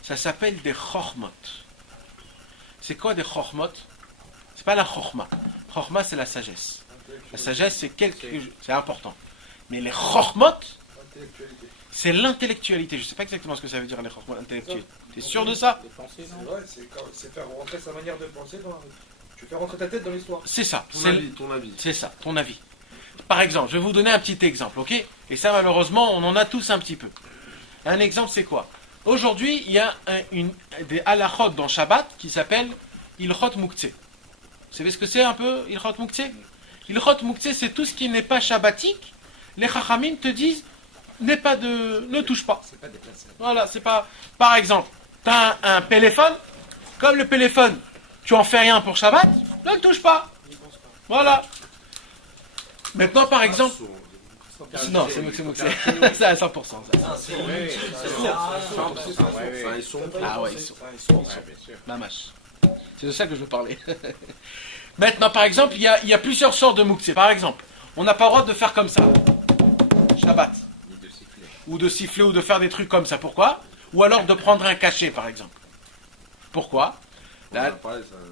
Ça s'appelle des chormot. C'est quoi des chormot? C'est pas la chorma. Chorma, c'est la sagesse. La sagesse, c'est important. Mais les chormot, c'est l'intellectualité. Je ne sais pas exactement ce que ça veut dire, les chormot, l'intellectualité. T'es sûr de ça? C'est vrai, c'est faire rentrer sa manière de penser. Tu fais rentrer ta tête dans l'histoire. C'est ça. Ton avis. C'est ça, ton avis. Par exemple, je vais vous donner un petit exemple, ok? Et ça, malheureusement, on en a tous un petit peu. Un exemple, c'est quoi? Aujourd'hui, il y a des halachot dans Shabbat qui s'appellent Ilchot Muktzeh. Vous savez ce que c'est un peu, Ilchot Muktzeh? Ilchot Muktzeh, c'est tout ce qui n'est pas shabbatique. Les chachamim te disent, ne touche pas. Voilà, c'est pas... Par exemple, tu as un téléphone, comme le téléphone, tu en fais rien pour Shabbat, ne le touche pas. Voilà. Maintenant, par exemple... Non, c'est Muktzeh. C'est à 100%. Ah ouais, ils sont. La mâche. C'est de ça que je veux parler. Maintenant, par exemple, il y a plusieurs sortes de Muktzeh. Par exemple, on n'a pas le droit de faire comme ça. Shabbat. Ou de siffler ou de faire des trucs comme ça. Pourquoi? Ou alors de prendre un cachet, par exemple. Pourquoi?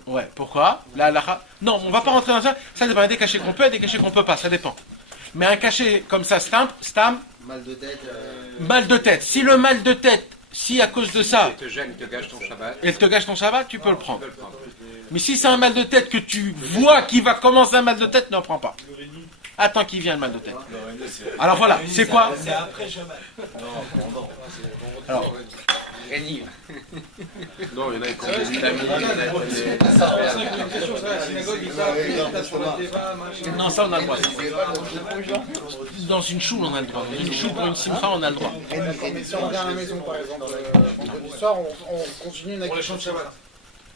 Ouais, pourquoi? Non, on va pas rentrer dans ça. Ça dépend des cachets qu'on peut et des cachets qu'on peut pas, ça dépend. Mais un cachet comme ça, stam, Mal de tête. mal de tête. Si le mal de tête, si à cause de ça, Il te gêne, il te gâche ton Shabbat. elle te gâche ton Shabbat, tu peux le prendre. Mais si c'est un mal de tête que tu vois qu'il va commencer un mal de tête, ne prends pas. Attends qu'il vienne le mal de tête. Alors voilà, c'est quoi? C'est après Shabbat. Alors, Rénive. Non, il y en a qui ont C'est des vitamines, il y en a qui ont des- C'est pour ça que une question, ça, la synagogue, ils savent, sur le débat, machin. non, ça on a le droit. Dans une choule, on a le droit. Dans une choule pour une simcha, on a le droit. Mais si on revient à la maison, par exemple, vendredi soir, on continue une activité de Shabbat.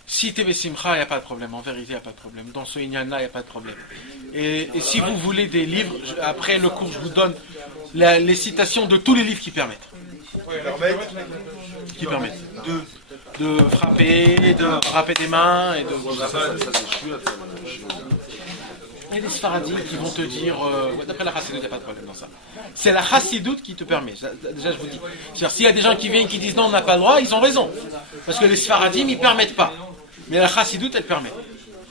Si t'es Simcha, il n'y a pas de problème. En vérité, il n'y a pas de problème. Dans ce Inyan-là, il n'y a pas de problème. Et si vous voulez des livres, après le cours, je vous donne les citations de tous les livres qui permettent. Qui permettent de frapper des mains et de... Ça, c'est chouette, ça. Il y a des Sfaradim qui vont te dire, d'après la Chassidoute, il n'y a pas de problème dans ça. C'est la Chassidoute qui te permet. Déjà, je vous dis. C'est-à-dire, s'il y a des gens qui viennent qui disent non, on n'a pas le droit, ils ont raison. Parce que les Sfaradim, ils ne permettent pas. Mais la Chassidoute, elle permet.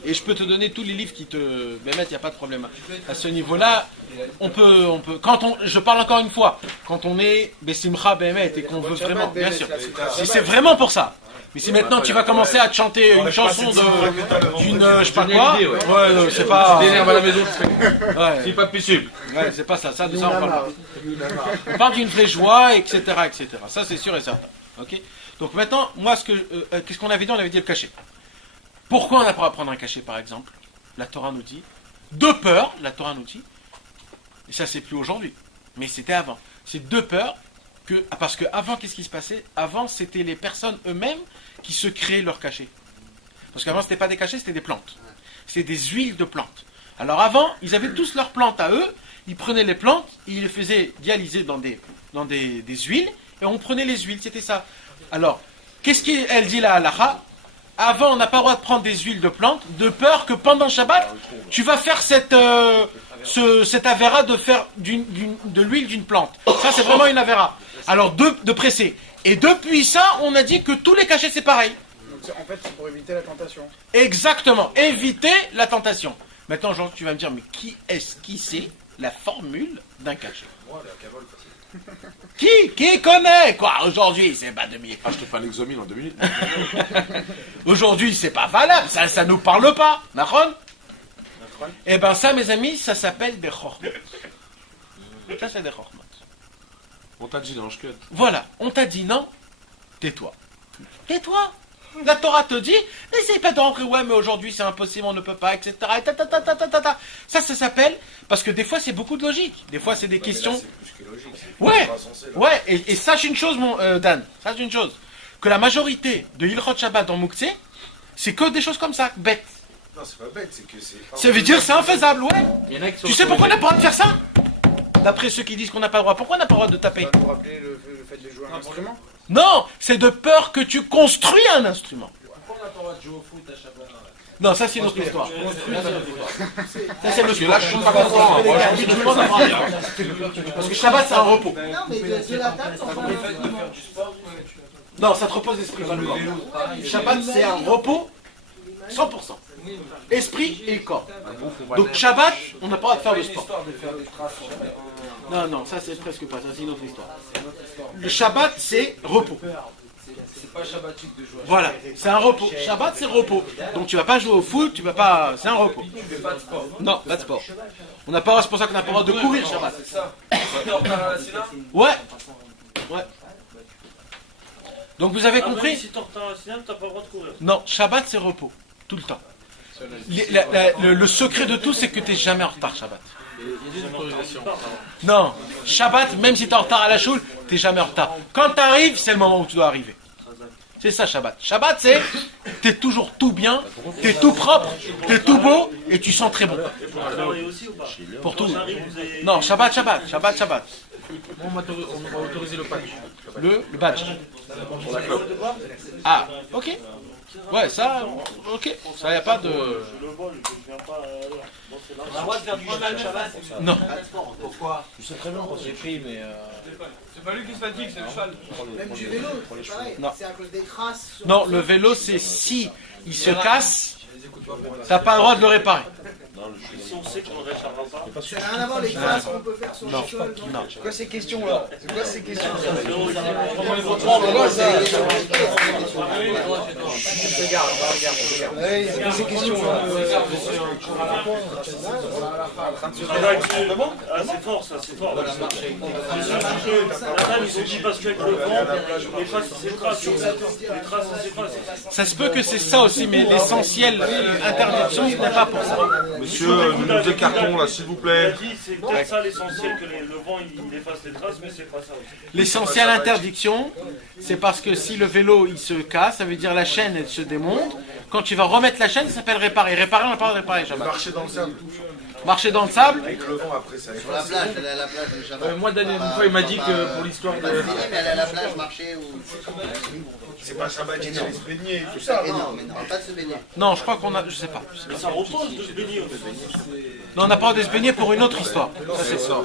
Et je peux te donner tous les livres qui te permettent, il n'y a pas de problème. À ce niveau-là, on peut. Je parle encore une fois, quand on est Bessimcha Behemet et qu'on veut vraiment, bien sûr. Si c'est vraiment pour ça. Mais si maintenant tu vas commencer à te chanter une chanson d'une je sais pas quoi, ouais, c'est pas. Tu t'énerves à la maison, tu fais. Ouais. C'est pas possible. Ouais, c'est pas ça. Ça, on parle pas. On parle d'une vraie joie, etc., etc. Ça, c'est sûr et certain. Ok. Donc maintenant, moi, qu'est-ce qu'on avait dit? On avait dit le cachet. Pourquoi on n'a pas à prendre un cachet, par exemple? La Torah nous dit, de peur, la Torah nous dit, et ça c'est plus aujourd'hui, mais c'était avant. C'est de peur parce que avant, qu'est-ce qui se passait? Avant, c'était les personnes eux-mêmes qui se créaient leur cachet. Parce qu'avant, c'était pas des cachets, c'était des plantes. C'était des huiles de plantes. Alors avant, ils avaient tous leurs plantes à eux. Ils prenaient les plantes, ils les faisaient dialyser dans des huiles, et on prenait les huiles, c'était ça. Alors, qu'est-ce qu'elle dit la halakha? Avant, on n'a pas le droit de prendre des huiles de plantes, de peur que pendant Shabbat, tu vas faire cette avéra de faire de l'huile d'une plante. Ça, c'est vraiment une avéra. Alors, de presser. Et depuis ça, on a dit que tous les cachets, c'est pareil. Donc, en fait, c'est pour éviter la tentation. Exactement, éviter la tentation. Maintenant, aujourd'hui, tu vas me dire, mais qui sait la formule d'un cachet? Moi, la cavole, facile. Qui connaît quoi? Aujourd'hui, c'est pas 2000. Ah, je te fais un exomile en 2 minutes. Aujourd'hui, c'est pas valable, ça nous parle pas. Nachon? Eh ben ça, mes amis, ça s'appelle des chormot. Ça, c'est des chormot. On t'a dit, l'ange cut. Voilà, on t'a dit non, tais-toi. Tais-toi. La Torah te dit, n'essaye pas de rentrer, ouais, mais aujourd'hui c'est impossible, on ne peut pas, etc. Et ça s'appelle, parce que des fois c'est beaucoup de logique. Des fois c'est des questions. C'est plus que logique. Ouais, et sache une chose, mon Dan, sache une chose, que la majorité de Hilchot Shabbat dans Mouktsé, c'est que des choses comme ça, bêtes. Non, c'est pas bête, c'est que c'est. Ça veut dire c'est infaisable, ouais. Il y en a qui sont Tu sais pourquoi on n'a pas le droit de faire ça? D'après ceux qui disent qu'on n'a pas le droit, pourquoi on n'a pas le droit de taper? Pour rappeler le fait de jouer un instrument. Non, c'est de peur que tu construis un instrument. Pourquoi on n'a pas le droit de jouer au foot à Shabbat? Non, ça c'est une autre histoire. Ça c'est une autre Parce que là, histoire. je suis pas content. Moi, j'ai envie de Parce que Shabbat c'est un repos. Non, mais de la table, on va Non, ça te repose l'esprit, pas le corps. Shabbat c'est un repos 100%. Esprit et corps. Donc Shabbat, on n'a pas le droit de faire le sport. Non, ça c'est presque pas, ça c'est une autre histoire. Le Shabbat c'est repos. C'est pas shabbatique de jouer. Voilà, c'est un repos. Shabbat c'est repos. Donc tu vas pas jouer au foot, tu vas pas. C'est un repos. Tu fais pas de sport. Non, pas de sport. On n'a pas, c'est pour ça qu'on n'a pas le droit de courir Shabbat. C'est ça. Tu en retard à la Sina? Ouais. Donc vous avez compris? Si t'es en retard à la Sina, t'as pas le droit de courir. Non, Shabbat c'est repos, tout le temps. Le secret de tout c'est que tu n'es jamais en retard Shabbat. Non, Shabbat, même si tu es en retard à la choule, tu n'es jamais en retard. Quand tu arrives, c'est le moment où tu dois arriver. C'est ça Shabbat. Shabbat c'est, tu es toujours tout bien, tu es tout propre, tu es tout beau et tu sens très bon. Vous aussi ou pas? Pour tout. Quand j'arrive, vous avez- Non, Shabbat. On va autoriser le patch. Le badge. Ah, ok. Ouais, ça, ok. Ça, y a pas de... Je le vole, je viens pas. Bon, c'est là. On a le droit de faire du cheval Shabbat. Non. Pourquoi? Je sais très bien quand j'ai pris, mais. C'est pas lui qui se fatigue, c'est le cheval. Même du vélo, c'est pareil. Non. C'est à cause des traces. sur Non, le le sol. vélo, c'est si il se casse, t'as pas le droit de le réparer. Si on sait qu'on ne réparera pas. Ça n'a rien à voir les traces qu'on peut faire sur Non. le sol. Non. C'est quoi ces questions là? C'est quoi ces questions? Ces questions Ah, c'est fort, ça, c'est fort. La dame, ils ont dit parce qu'avec le vent, les traces s'effacent. Les traces s'effacent. Ça se peut que c'est ça aussi, mais l'essentiel interdiction, ce n'est pas pour ça. Monsieur, nous deux cartons là, s'il vous Il a plaît. dit, c'est peut-être ça l'essentiel, que le vent il efface les traces, mais c'est pas ça aussi. L'essentiel interdiction, c'est parce que si le vélo il se casse, ça veut dire la chaîne elle se démonte. Quand tu vas remettre la chaîne, ça s'appelle réparer. Réparer, on n'a pas le droit de réparer. Shabbat. Marcher dans le sable. Marcher dans le sable, Avec le vent après, ça Sur la plage, elle est à la plage de Shabbat. Moi, Daniel, une fois, il m'a dit que pour l'histoire Pas de. de mais elle est à la plage marcher ou. C'est pas Shabbat, il allait se baigner et tout C'est ça. énorme, mais non, pas de se baigner. non, je crois qu'on a, je sais pas. Mais ça repose de se baigner aussi. Non, on n'a pas le droit de se baigner pour une autre histoire. Ça, c'est ça.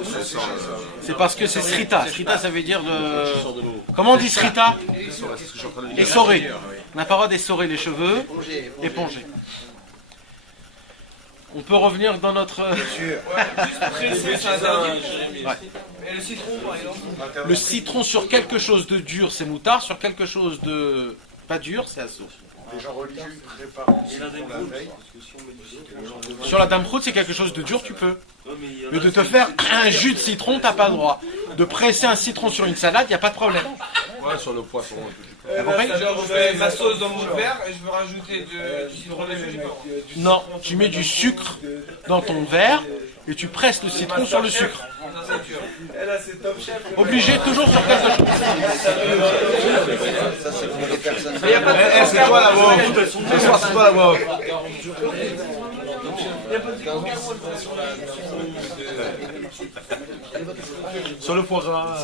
C'est parce que c'est srita. Srita, ça veut dire de. Comment on dit srita? Essorer. On n'a pas le droit d'essorer les cheveux, éponger. On peut revenir dans notre. Et le citron, par exemple. Le citron sur quelque chose de dur, c'est moutard. Sur quelque chose de pas dur, c'est assaut. Les gens religieux, ils préparent Et la dame la veille. Sur la dame croûte, c'est quelque chose de dur, tu peux. Mais de te faire un jus de citron, t'as pas le droit. De presser un citron sur une salade, il n'y a pas de problème. Ouais, sur le poisson. Genre, je mets ma sauce dans mon verre et je veux rajouter du citron léger, j'ai pas le droit. Non, tu mets du sucre dans ton verre et tu presses le citron sur le sucre. Obligé toujours sur quelque chose. Ça, c'est pour les personnes. C'est toi la voix. Ce soir, c'est toi la voix. Sur le foie gras.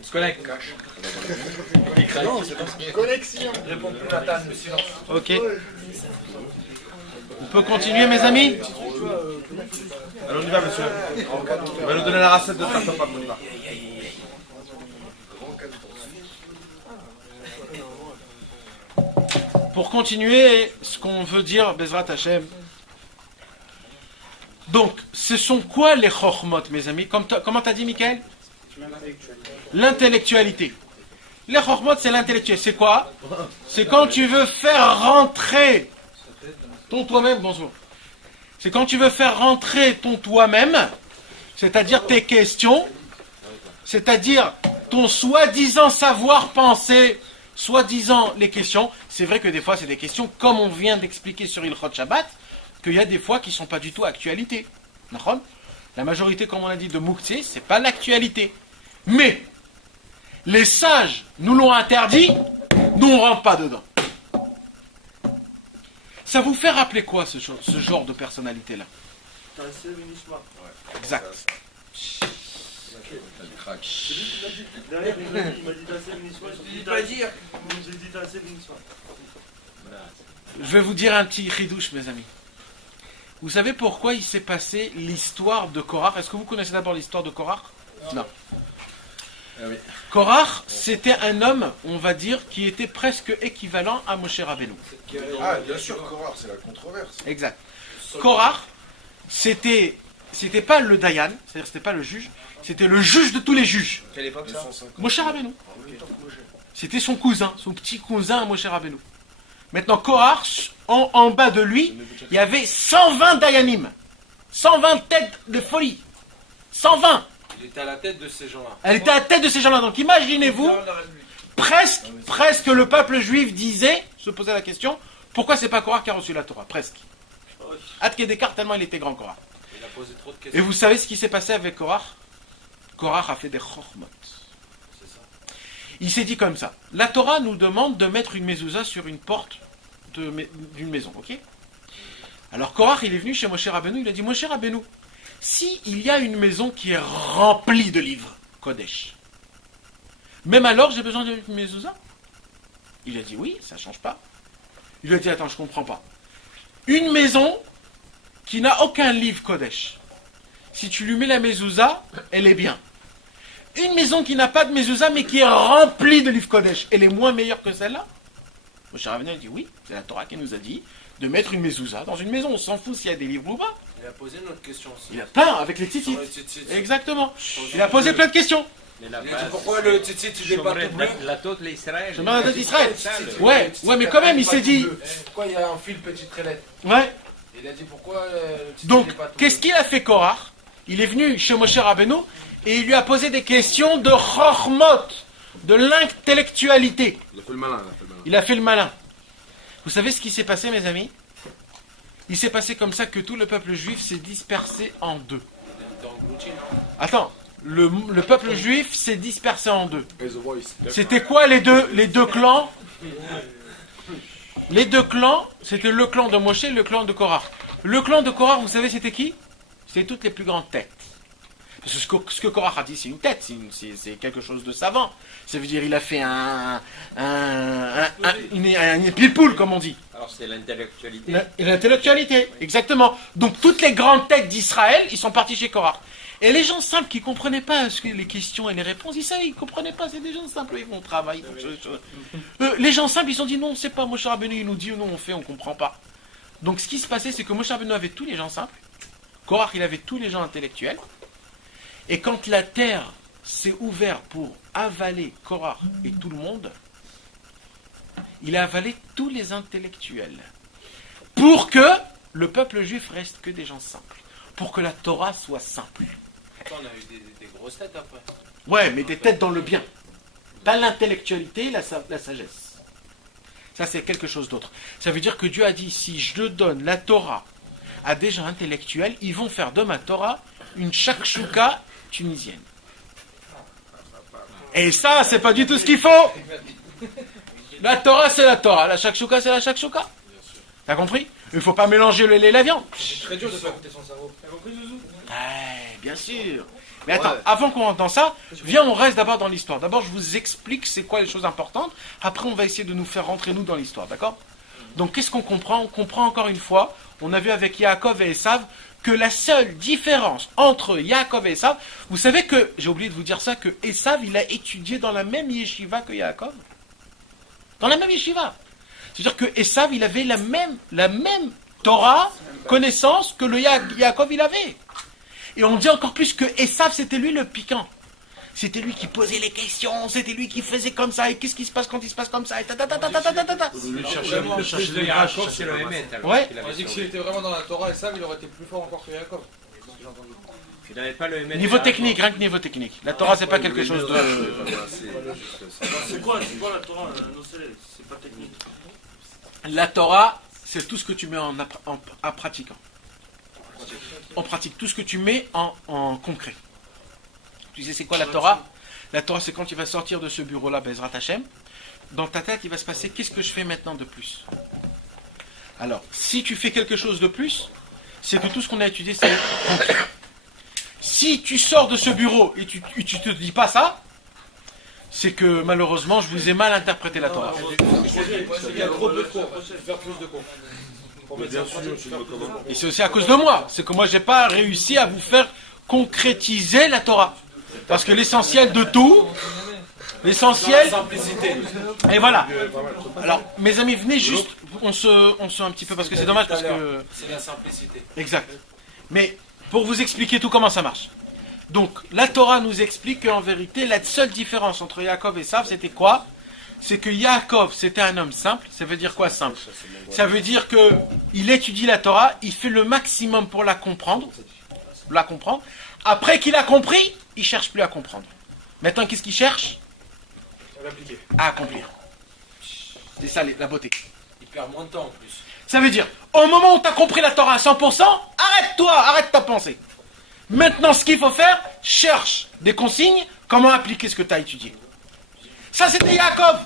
On se connecte. Connexion. Réponds plus à Tan, le silence. Ok. On peut continuer, mes amis? Alors on y va, monsieur. On va nous donner la recette de tarte aux pommes, on y va. Pour continuer, ce qu'on veut dire, Bezrat Hashem. Donc, ce sont quoi les chokhmot, mes amis? Comment t'as dit, Michael? L'intellectualité. Les chokhmot, c'est l'intellectuel. C'est quoi? C'est quand tu veux faire rentrer ton toi-même, bonjour. C'est quand tu veux faire rentrer ton toi-même, c'est-à-dire tes questions, c'est-à-dire ton soi-disant savoir-penser, soi-disant les questions. C'est vrai que des fois, c'est des questions, comme on vient d'expliquer sur Ilchot Shabbat, qu'il y a des fois qui ne sont pas du tout actualité. La majorité, comme on a dit, de Mouktsé, c'est pas l'actualité. Mais, les sages nous l'ont interdit, nous on ne rentre pas dedans. Ça vous fait rappeler quoi, ce genre de personnalité-là? Exact. Derrière, il m'a dit Tassel Nisma. Je dis pas dire. J'ai dit Tassel Nisma. Je vais vous dire un petit ridouche, mes amis. Vous savez pourquoi il s'est passé l'histoire de Korach? Est-ce que vous connaissez d'abord l'histoire de Korach? Non. Korach, c'était un homme, on va dire, qui était presque équivalent à Moshe Rabbeinu. Ah, bien sûr, Korach, c'est la controverse. Exact. Korach, c'était pas le Dayan, c'est-à-dire c'était pas le juge, c'était le juge de tous les juges. Quelle époque ça? Moshe Rabbeinu. C'était son cousin, son petit cousin Moshe Rabbeinu. Maintenant, Korach, en bas de lui, il y avait 120 Dayanim. 120 têtes de folie. 120. Il était à la tête de ces gens-là. Elle était à la tête de ces gens-là. Donc imaginez-vous, presque le peuple juif se posait la question, pourquoi c'est pas Korach qui a reçu la Torah? Presque. Ad Kedekar, tellement il était grand, Korach. Il a posé trop de questions. Et vous savez ce qui s'est passé avec Korach? Korach a fait des chokhmot. Il s'est dit comme ça. La Torah nous demande de mettre une mezouza sur une porte d'une maison, ok? Alors Korach, il est venu chez Moshe Rabbeinu, il a dit, Moshe Rabbeinu, si il y a une maison qui est remplie de livres, Kodesh, même alors j'ai besoin d'une mezouza? Il a dit oui, ça ne change pas. Il lui a dit, attends, je ne comprends pas. Une maison qui n'a aucun livre Kodesh, si tu lui mets la mezouza, elle est bien. Une maison qui n'a pas de mezouza, mais qui est remplie de livres Kodesh, elle est moins meilleure que celle-là? Moshe Rabbeinu a dit oui, c'est la Torah qui nous a dit de mettre une mezouza dans une maison. On s'en fout s'il y a des livres ou pas. Il a posé une autre question aussi. Il a peint avec les tzitzit. Exactement. Il a posé plein de questions. Il a dit pourquoi le tzitzit il est pas tout bleu? La toute l'Israël. Je demande d'Israël. Ouais, mais quand même, il s'est dit. Pourquoi il y a un fil petite traînette? Ouais. Il a dit pourquoi le tzitzit Donc, il est pas tout qu'est-ce qu'il a fait Korach? Il est venu chez Moshe Rabbeinu et il lui a posé des questions de chormot, de l'intellectualité. Il a fait le malin. Il a fait le malin. Vous savez ce qui s'est passé, mes amis? Il s'est passé comme ça que tout le peuple juif s'est dispersé en deux. Attends, le peuple juif s'est dispersé en deux. C'était quoi les deux clans? Les deux clans, c'était le clan de Moshe et le clan de Korach. Le clan de Korach, vous savez c'était qui? C'était toutes les plus grandes têtes. Parce que ce que Korach a dit, c'est une tête, c'est quelque chose de savant. Ça veut dire il a fait un pile-poule, comme on dit. Alors c'est l'intellectualité. L'intellectualité, exactement. Donc toutes les grandes têtes d'Israël, ils sont partis chez Korach. Et les gens simples qui ne comprenaient pas les questions et les réponses, ils ne comprenaient pas, c'est des gens simples, ils vont au travail. Les gens simples, ils ont dit non, c'est pas Moshe Rabbeinu, il nous dit non, on fait, on ne comprend pas. Donc ce qui se passait, c'est que Moshe Rabbeinu avait tous les gens simples, Korach, il avait tous les gens intellectuels, et quand la terre s'est ouverte pour avaler Korach et tout le monde, il a avalé tous les intellectuels, pour que le peuple juif reste que des gens simples, pour que la Torah soit simple. On a eu des grosses têtes après. Ouais, mais des têtes dans le bien. Pas l'intellectualité, la sagesse. Ça, c'est quelque chose d'autre. Ça veut dire que Dieu a dit, si je donne la Torah à des gens intellectuels, ils vont faire de ma Torah une shakshuka tunisienne. Et ça, c'est pas du tout ce qu'il faut. La Torah, c'est la Torah. La shakshuka, c'est la shakshuka. T'as compris? Il ne faut pas mélanger le lait et la viande. C'est très dur de pas écouter son cerveau. T'as compris, Zouzou? Ouais, bien sûr. Mais attends, avant qu'on rentre dans ça, viens, on reste d'abord dans l'histoire. D'abord, je vous explique c'est quoi les choses importantes. Après, on va essayer de nous faire rentrer, nous, dans l'histoire, d'accord? Donc, qu'est-ce qu'on comprend? On comprend encore une fois, on a vu avec Yaakov et Esav, que la seule différence entre Yaakov et Esav, vous savez que, j'ai oublié de vous dire ça, que Esav, il a étudié dans la même yeshiva que Yaakov. Dans la même yeshiva. C'est-à-dire que Esav, il avait la même Torah, connaissance que le Yaakov, il avait. Et on dit encore plus que Esav, c'était lui le piquant. C'était lui qui posait les questions, c'était lui qui faisait comme ça, et qu'est-ce qui se passe quand il se passe comme ça, et ta. Le chercher de Yaakov, c'est le Hémet. Ouais. On a dit que s'il était vraiment dans la Torah et ça, il aurait été plus fort encore que Yaakov. Il n'avait pas le Hémet. Niveau technique, rien que niveau technique. La Torah, c'est pas quelque chose de... C'est quoi la Torah, c'est pas technique. La Torah, c'est tout ce que tu mets en pratiquant. On pratique tout ce que tu mets en concret. Tu sais c'est quoi la Torah? La Torah, c'est quand tu vas sortir de ce bureau-là, Bezrat Hashem, dans ta tête, il va se passer qu'est-ce que je fais maintenant de plus? Alors, si tu fais quelque chose de plus, c'est que tout ce qu'on a étudié, c'est concret. Si tu sors de ce bureau et tu te dis pas ça, c'est que malheureusement, je vous ai mal interprété la Torah. Il y a trop de cours, faire plus de cours. Et c'est aussi à cause de moi. C'est que moi, j'ai pas réussi à vous faire concrétiser la Torah. Parce que l'essentiel de tout, l'essentiel... Simplicité. Et voilà. Alors, mes amis, venez juste, on se un petit peu, parce que c'est dommage, parce que... C'est la simplicité. Exact. Mais, pour vous expliquer tout comment ça marche. Donc, la Torah nous explique qu'en vérité, la seule différence entre Yaakov et Esav, c'était quoi? C'est que Yaakov, c'était un homme simple. Ça veut dire quoi, simple? Ça veut dire qu'il étudie la Torah, il fait le maximum pour la comprendre. Après qu'il a compris, il ne cherche plus à comprendre. Maintenant, qu'est-ce qu'il cherche? À accomplir. C'est ça la beauté. Il perd moins de temps en plus. Ça veut dire, au moment où tu as compris la Torah à 100%, arrête ta pensée. Maintenant, ce qu'il faut faire, cherche des consignes, comment appliquer ce que tu as étudié. Ça, c'était Yaakov.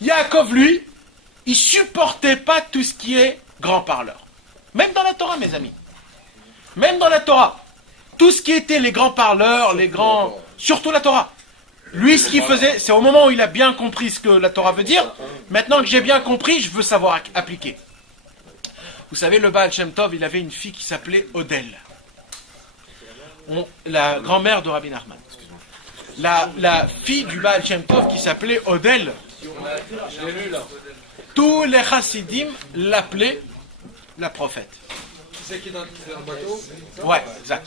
Yaakov, lui, il supportait pas tout ce qui est grand parleur. Même dans la Torah, mes amis. Même dans la Torah. Tout ce qui était les grands parleurs, les grands... Surtout la Torah. Lui, ce qu'il faisait, c'est au moment où il a bien compris ce que la Torah veut dire. Maintenant que j'ai bien compris, je veux savoir appliquer. Vous savez, le Baal Shem Tov, il avait une fille qui s'appelait Odel. La grand-mère de Rabbi Nachman. La fille du Baal Shem Tov qui s'appelait Odel. Tous les chassidim l'appelaient la prophète. C'est qui dans le bateau? Ouais, exact.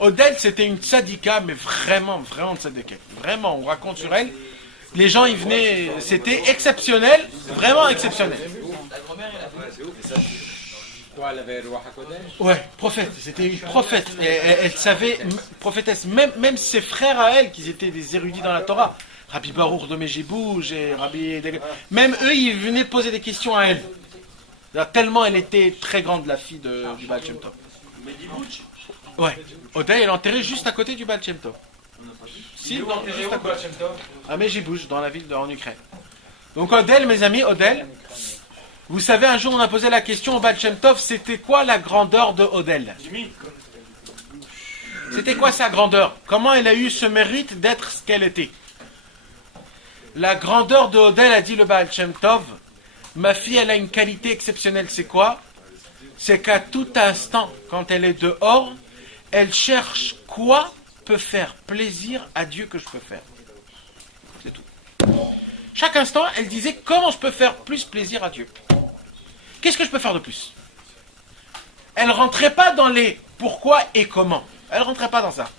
Odel, c'était une tzadika, mais vraiment tzadika. Vraiment, on raconte sur elle. Les gens, ils venaient, c'était exceptionnel, vraiment exceptionnel. Elle avait le Roi HaKodesh. Ouais, prophète, c'était une prophète. Et elle savait, prophétesse, même ses frères à elle, qui étaient des érudits dans la Torah, Rabbi Baruch de Mejibouj et Rabbi... Même eux, ils venaient poser des questions à elle. Alors, tellement elle était très grande, la fille du Baal Shem Tov. Ouais, Odel, elle est enterrée juste à côté du Baal Shem Tov. Si, non, juste à côté. À Mejibouj, dans la ville en Ukraine. Donc Odel, mes amis, Odel... Vous savez, un jour, on a posé la question au Baal Shem Tov, c'était quoi la grandeur de Odel? C'était quoi sa grandeur? Comment elle a eu ce mérite d'être ce qu'elle était? La grandeur de Odel, a dit le Baal Shem Tov, ma fille, elle a une qualité exceptionnelle, c'est quoi? C'est qu'à tout instant, quand elle est dehors, elle cherche quoi peut faire plaisir à Dieu que je peux faire. C'est tout. Chaque instant, elle disait comment je peux faire plus plaisir à Dieu. Qu'est-ce que je peux faire de plus? Elle rentrait pas dans les pourquoi et comment. Elle rentrait pas dans ça.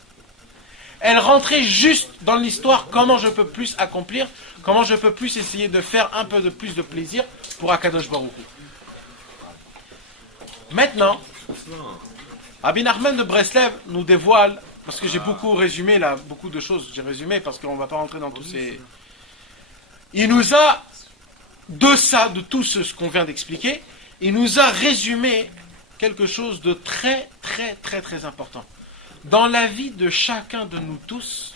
Elle rentrait juste dans l'histoire comment je peux plus accomplir, comment je peux plus essayer de faire un peu de plus de plaisir pour Akadosh Baruch Hu. Maintenant, Rabbi Nachman de Breslev nous dévoile, parce que j'ai beaucoup résumé là, beaucoup de choses, j'ai résumé parce qu'on ne va pas rentrer dans tous ces... Il nous a, de tout ce qu'on vient d'expliquer, il nous a résumé quelque chose de très important. Dans la vie de chacun de nous tous,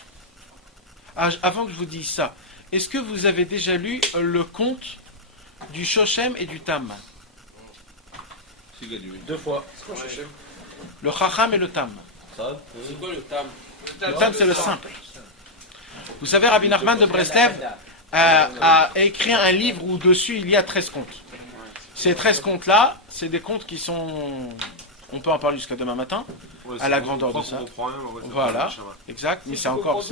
avant que je vous dise ça, est-ce que vous avez déjà lu le conte du Shoshem et du Tam? 2 fois. Le Chacham et le Tam. C'est quoi le Tam? Le Tam, c'est le simple. Vous savez, Rabbi Nachman de Breslev a écrit un livre où dessus il y a 13 contes. Ces 13 contes-là, c'est des contes qui sont... On peut en parler jusqu'à demain matin, à la grandeur de ça. Voilà, exact, mais c'est encore...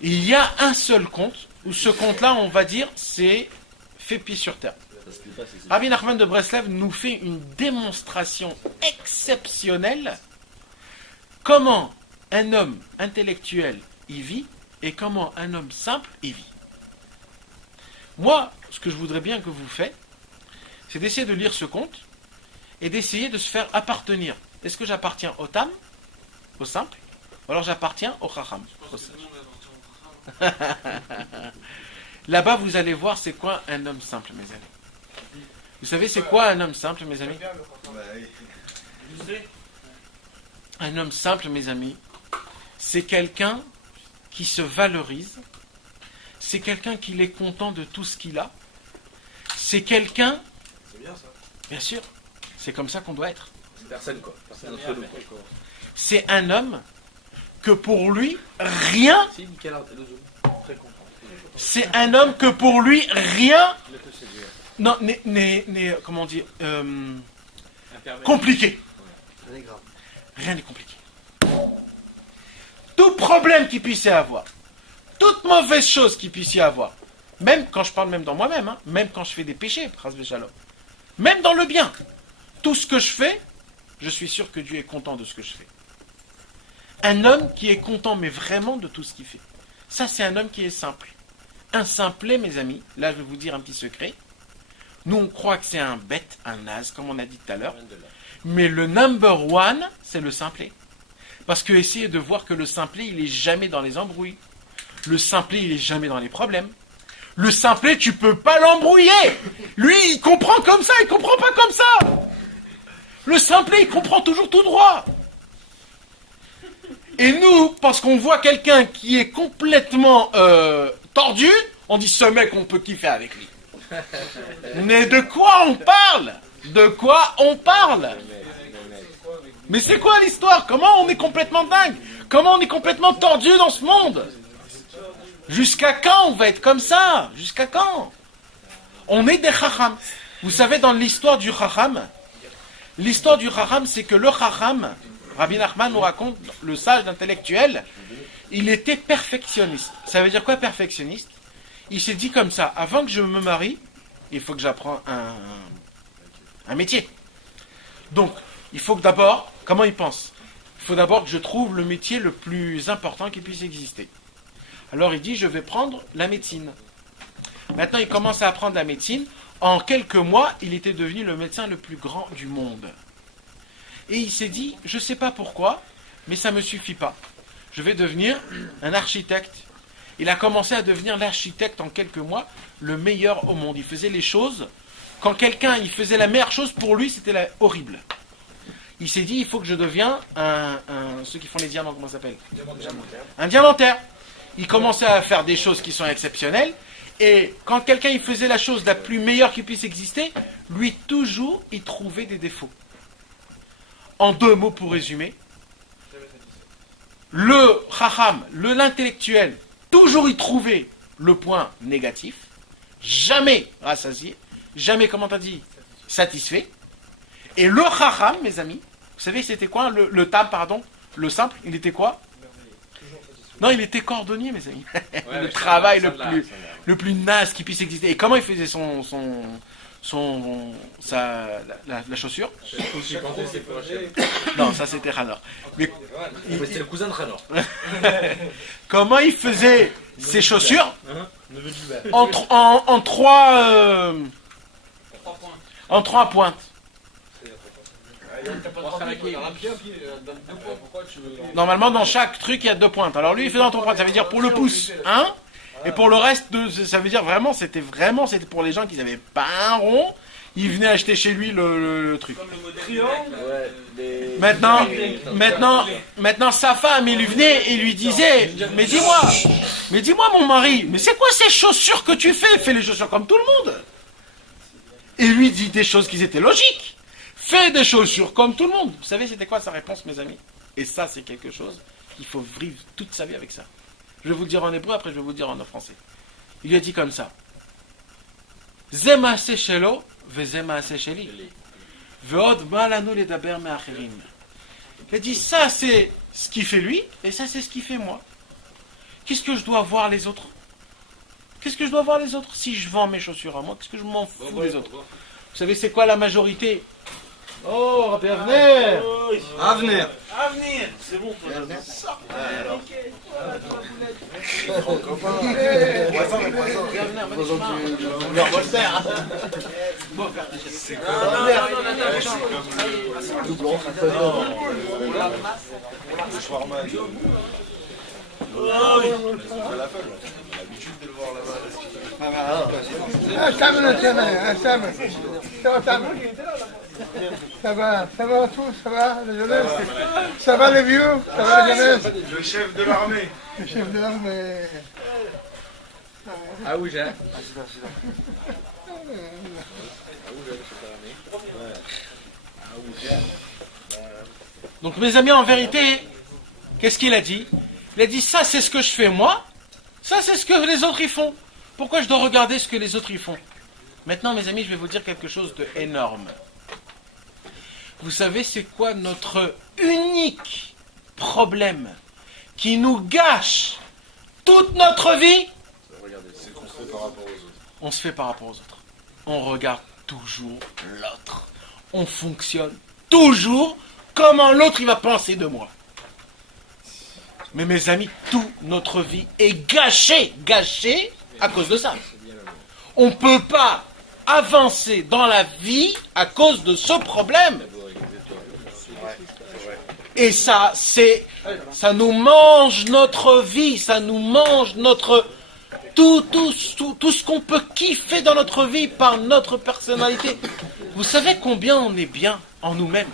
Il y a un seul conte, où ce conte-là, on va dire, c'est fait pied sur terre. Rabbi Nachman de Breslev nous fait une démonstration exceptionnelle comment un homme intellectuel y vit et comment un homme simple y vit. Moi, ce que je voudrais bien que vous faites, c'est d'essayer de lire ce conte et d'essayer de se faire appartenir. Est-ce que j'appartiens au Tam, au simple, ou alors j'appartiens au Chacham, au sage? Là-bas, vous allez voir c'est quoi un homme simple, mes amis. Vous savez c'est quoi un homme simple, mes amis? Un homme simple, mes amis, c'est quelqu'un qui se valorise, c'est quelqu'un qui est content de tout ce qu'il a, c'est quelqu'un... C'est bien ça. Bien sûr, c'est comme ça qu'on doit être. Personne quoi. C'est un homme que pour lui, rien... C'est un homme que pour lui, rien... Non, n'est comment dire... compliqué. Rien n'est compliqué. Tout problème qu'il puisse y avoir, toute mauvaise chose qu'il puisse y avoir, même quand je parle même dans moi-même, hein, même quand je fais des péchés, même dans le bien, tout ce que je fais, je suis sûr que Dieu est content de ce que je fais. Un homme qui est content, mais vraiment de tout ce qu'il fait. Ça, c'est un homme qui est simple. Un simplet, mes amis, là je vais vous dire un petit secret. Nous, on croit que c'est un bête, un naze, comme on a dit tout à l'heure. Mais le number one, c'est le simplet. Parce que essayez de voir que le simplet, il est jamais dans les embrouilles. Le simplet, il est jamais dans les problèmes. Le simplet, tu peux pas l'embrouiller. Lui, il comprend comme ça, il comprend pas comme ça. Le simplet, il comprend toujours tout droit. Et nous, parce qu'on voit quelqu'un qui est complètement tordu, on dit ce mec, on peut kiffer avec lui. Mais de quoi on parle? de quoi on parle? Mais c'est quoi l'histoire? Comment on est complètement dingue? Comment on est complètement tordu dans ce monde? Jusqu'à quand on va être comme ça? Jusqu'à quand? On est des chacham. Vous savez, dans l'histoire du chacham, c'est que le chacham, Rabbi Nachman nous raconte, le sage intellectuel, il était perfectionniste. Ça veut dire quoi, perfectionniste? Il s'est dit comme ça, avant que je me marie, il faut que j'apprenne un métier. Donc, il faut que d'abord, comment il pense? Il faut d'abord que je trouve le métier le plus important qui puisse exister. Alors il dit, je vais prendre la médecine. Maintenant, il commence à apprendre la médecine. En quelques mois, il était devenu le médecin le plus grand du monde. Et il s'est dit, je ne sais pas pourquoi, mais ça ne me suffit pas. Je vais devenir un architecte. Il a commencé à devenir l'architecte en quelques mois, le meilleur au monde. Il faisait les choses, quand quelqu'un il faisait la meilleure chose, pour lui, c'était horrible. Il s'est dit, il faut que je devienne ceux qui font les diamants, comment ça s'appelle? Un diamantaire. Il commençait à faire des choses qui sont exceptionnelles. Et quand quelqu'un il faisait la chose la plus meilleure qui puisse exister, lui toujours il trouvait des défauts. En 2 mots pour résumer, le chacham, l'intellectuel, toujours il trouvait le point négatif, jamais rassasié, jamais, comment t'as dit, satisfait. Et le chacham, mes amis, vous savez c'était quoi le tam, pardon, le simple, il était quoi? Non, il était cordonnier, mes amis. Ouais, le travail le plus naze qui puisse exister. Et comment il faisait la chaussure? Non, ça c'était Hanor. Mais c'est le cousin de Hanor. comment il faisait ses chaussures? En 3 pointes. Normalement, dans chaque truc, il y a 2 pointes. Alors lui, il fait dans 3 pointes. Ça veut dire pour le pouce, 1. Et pour le reste, ça veut dire vraiment, c'était pour les gens qui n'avaient pas un rond. Ils venaient acheter chez lui le truc. Maintenant, sa femme, il lui venait et lui disait, mais dis-moi mon mari, mais c'est quoi ces chaussures que tu fais? Fais les chaussures comme tout le monde. Et lui dit des choses qui étaient logiques. Fais des chaussures comme tout le monde. Vous savez, c'était quoi sa réponse, mes amis? Et ça, c'est quelque chose qu'il faut vivre toute sa vie avec ça. Je vais vous le dire en hébreu, après je vais vous le dire en français. Il lui a dit comme ça. Zema shelo, vezema sheli. Veod malanu ledaber me'acherim. Il a dit, ça c'est ce qui fait lui, et ça c'est ce qui fait moi. Qu'est-ce que je dois voir les autres? Qu'est-ce que je dois voir les autres? Si je vends mes chaussures à moi, qu'est-ce que je m'en fous des autres? Vous savez, c'est quoi la majorité? Oh, Rabbi Avner! Avner! Avenir, c'est bon, toi. C'est Ça va tous, ça va la jeunesse, ça va les vieux, ça va la jeunesse. Le chef de l'armée. Le chef de l'armée. Ah oui, j'ai. Donc mes amis, en vérité, qu'est-ce qu'il a dit? Il a dit, ça c'est ce que je fais moi, ça c'est ce que les autres y font. Pourquoi je dois regarder ce que les autres y font? Maintenant, mes amis, je vais vous dire quelque chose d'énorme. Vous savez, c'est quoi notre unique problème qui nous gâche toute notre vie? C'est qu'on se fait par rapport aux autres. On se fait par rapport aux autres. On regarde toujours l'autre. On fonctionne toujours comment l'autre il va penser de moi. Mais mes amis, toute notre vie est gâchée à cause de ça. On ne peut pas avancer dans la vie à cause de ce problème. Et ça nous mange notre vie, ça nous mange notre tout ce qu'on peut kiffer dans notre vie par notre personnalité. Vous savez combien on est bien en nous-mêmes,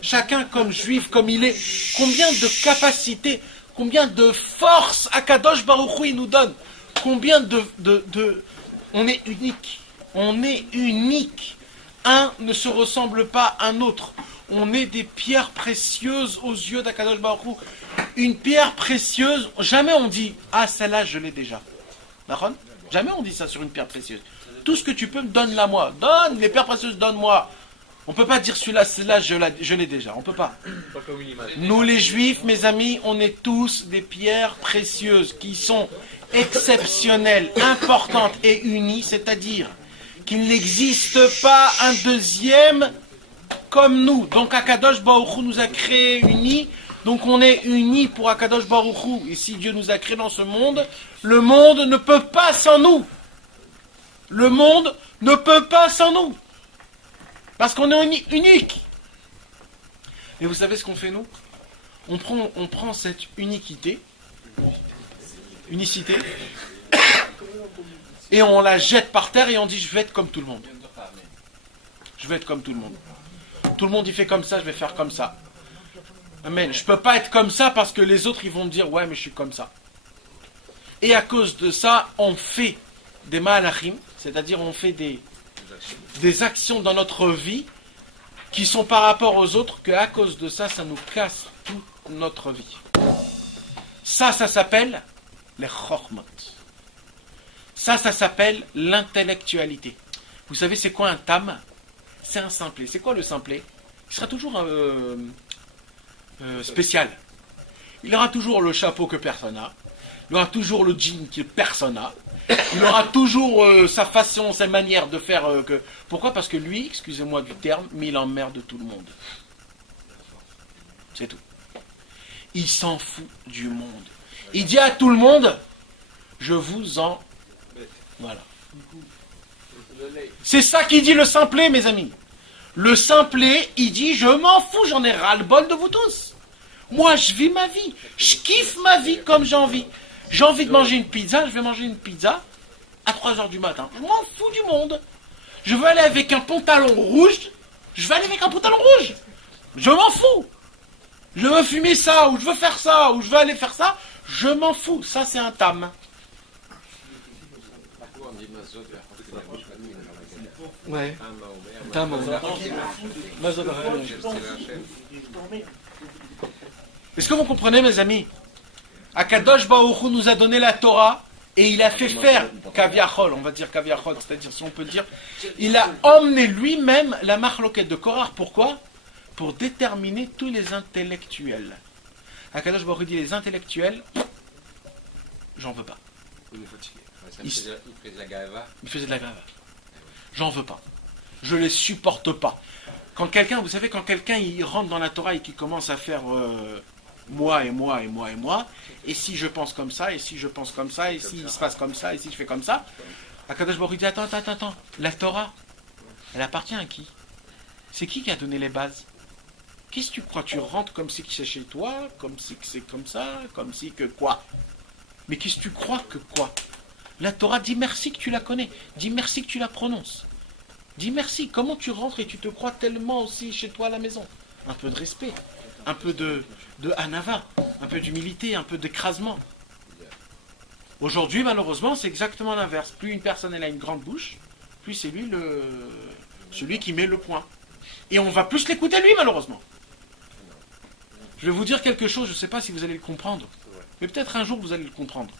chacun comme juif, comme il est, combien de capacités, combien de force Akadosh Baruch Hu il nous donne, combien on est unique un ne se ressemble pas à un autre. On est des pierres précieuses aux yeux d'Akadosh Baruch Hu. Une pierre précieuse, jamais on dit « Ah, celle-là, je l'ai déjà ». D'accord ? Jamais on dit ça sur une pierre précieuse. Tout ce que tu peux, donne-la moi. Donne les pierres précieuses, donne-moi. On ne peut pas dire celui-là, celle-là, je l'ai déjà. On ne peut pas. Nous, les Juifs, mes amis, on est tous des pierres précieuses qui sont exceptionnelles, importantes et unies, c'est-à-dire qu'il n'existe pas un deuxième comme nous. Donc Akadosh Baruch Hu nous a créés unis, donc on est unis pour Akadosh Baruch Hu. Et si Dieu nous a créés dans ce monde, le monde ne peut pas sans nous. Le monde ne peut pas sans nous. Parce qu'on est unique. Et vous savez ce qu'on fait nous ? On prend cette unicité, et on la jette par terre et on dit je vais être comme tout le monde. Je vais être comme tout le monde. Tout le monde il fait comme ça, je vais faire comme ça. Amen. Je ne peux pas être comme ça parce que les autres ils vont me dire ouais mais je suis comme ça. Et à cause de ça, on fait des malachim, c'est-à-dire on fait des actions dans notre vie qui sont par rapport aux autres, qu'à cause de ça, ça nous casse toute notre vie. Ça s'appelle les chormot. Ça s'appelle l'intellectualité. Vous savez c'est quoi un tam ? C'est un simplet. C'est quoi le simplet ? Il sera toujours spécial. Il aura toujours le chapeau que personne n'a. Il aura toujours le jean que personne n'a. Il aura toujours sa façon, sa manière de faire. Pourquoi ? Parce que lui, excusez-moi du terme, mais il emmerde tout le monde. C'est tout. Il s'en fout du monde. Il dit à tout le monde, je vous en... Voilà. C'est ça qu'il dit le simplet, mes amis. Le simplet, il dit, je m'en fous, j'en ai ras-le-bol de vous tous. Moi, je vis ma vie. Je kiffe ma vie comme j'ai envie. J'ai envie de manger une pizza, je vais manger une pizza à 3h du matin. Je m'en fous du monde. Je veux aller avec un pantalon rouge, je vais aller avec un pantalon rouge. Je m'en fous. Je veux fumer ça, ou je veux faire ça, ou je veux aller faire ça, je m'en fous. Ça, c'est un tam. Ouais. Tam. Est-ce que vous comprenez, mes amis ? Akadosh Baruch Hu nous a donné la Torah et il a fait faire Kaviachol, on va dire Kaviachol, c'est-à-dire si on peut le dire, il a emmené lui-même la marloquette de Korach. Pourquoi ? Pour déterminer tous les intellectuels. Akadosh Baruch Hu dit les intellectuels, j'en veux pas. Il faisait de la gava. J'en veux pas. Je les supporte pas. Quand quelqu'un, vous savez, quand quelqu'un il rentre dans la Torah et qu'il commence à faire moi, et si je pense comme ça, et si je pense comme ça, et s'il se passe comme ça, et si je fais comme ça, Akadosh Baruch Hu dit attends, la Torah, elle appartient à qui ? C'est qui a donné les bases ? Qu'est-ce que tu crois ? Tu rentres comme si c'est chez toi, comme si c'est comme ça, comme si que quoi ? Mais qu'est-ce que tu crois que quoi ? La Torah dit merci que tu la connais, dis merci que tu la prononces. Dis merci, comment tu rentres et tu te crois tellement aussi chez toi à la maison ? Un peu de respect, un peu de hanava, un peu d'humilité, un peu d'écrasement. Aujourd'hui, malheureusement, c'est exactement l'inverse. Plus une personne elle a une grande bouche, plus c'est lui celui qui met le point. Et on va plus l'écouter lui, malheureusement. Je vais vous dire quelque chose, je ne sais pas si vous allez le comprendre, mais peut-être un jour vous allez le comprendre.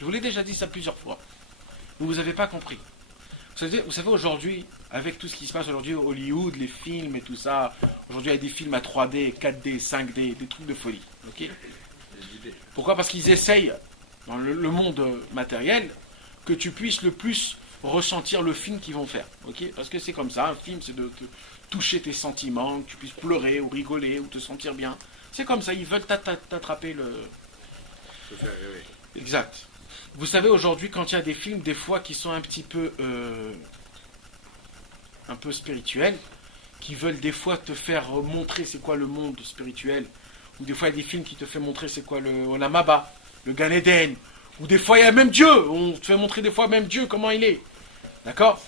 Je vous l'ai déjà dit ça plusieurs fois. Vous n'avez pas compris. Vous savez, aujourd'hui, avec tout ce qui se passe aujourd'hui, Hollywood, les films et tout ça, aujourd'hui il y a des films à 3D, 4D, 5D, des trucs de folie. Okay ? Pourquoi ? Parce qu'ils essayent, dans le monde matériel, que tu puisses le plus ressentir le film qu'ils vont faire. Okay ? Parce que c'est comme ça, un film c'est de toucher tes sentiments, que tu puisses pleurer ou rigoler ou te sentir bien. C'est comme ça, ils veulent t'attraper le... Exact. Vous savez, aujourd'hui, quand il y a des films, des fois, qui sont un petit peu spirituels, qui veulent des fois te faire montrer c'est quoi le monde spirituel, ou des fois, il y a des films qui te font montrer c'est quoi le Olam Haba, le Gan Eden, ou des fois, il y a même Dieu, on te fait montrer des fois même Dieu, comment il est. D'accord ?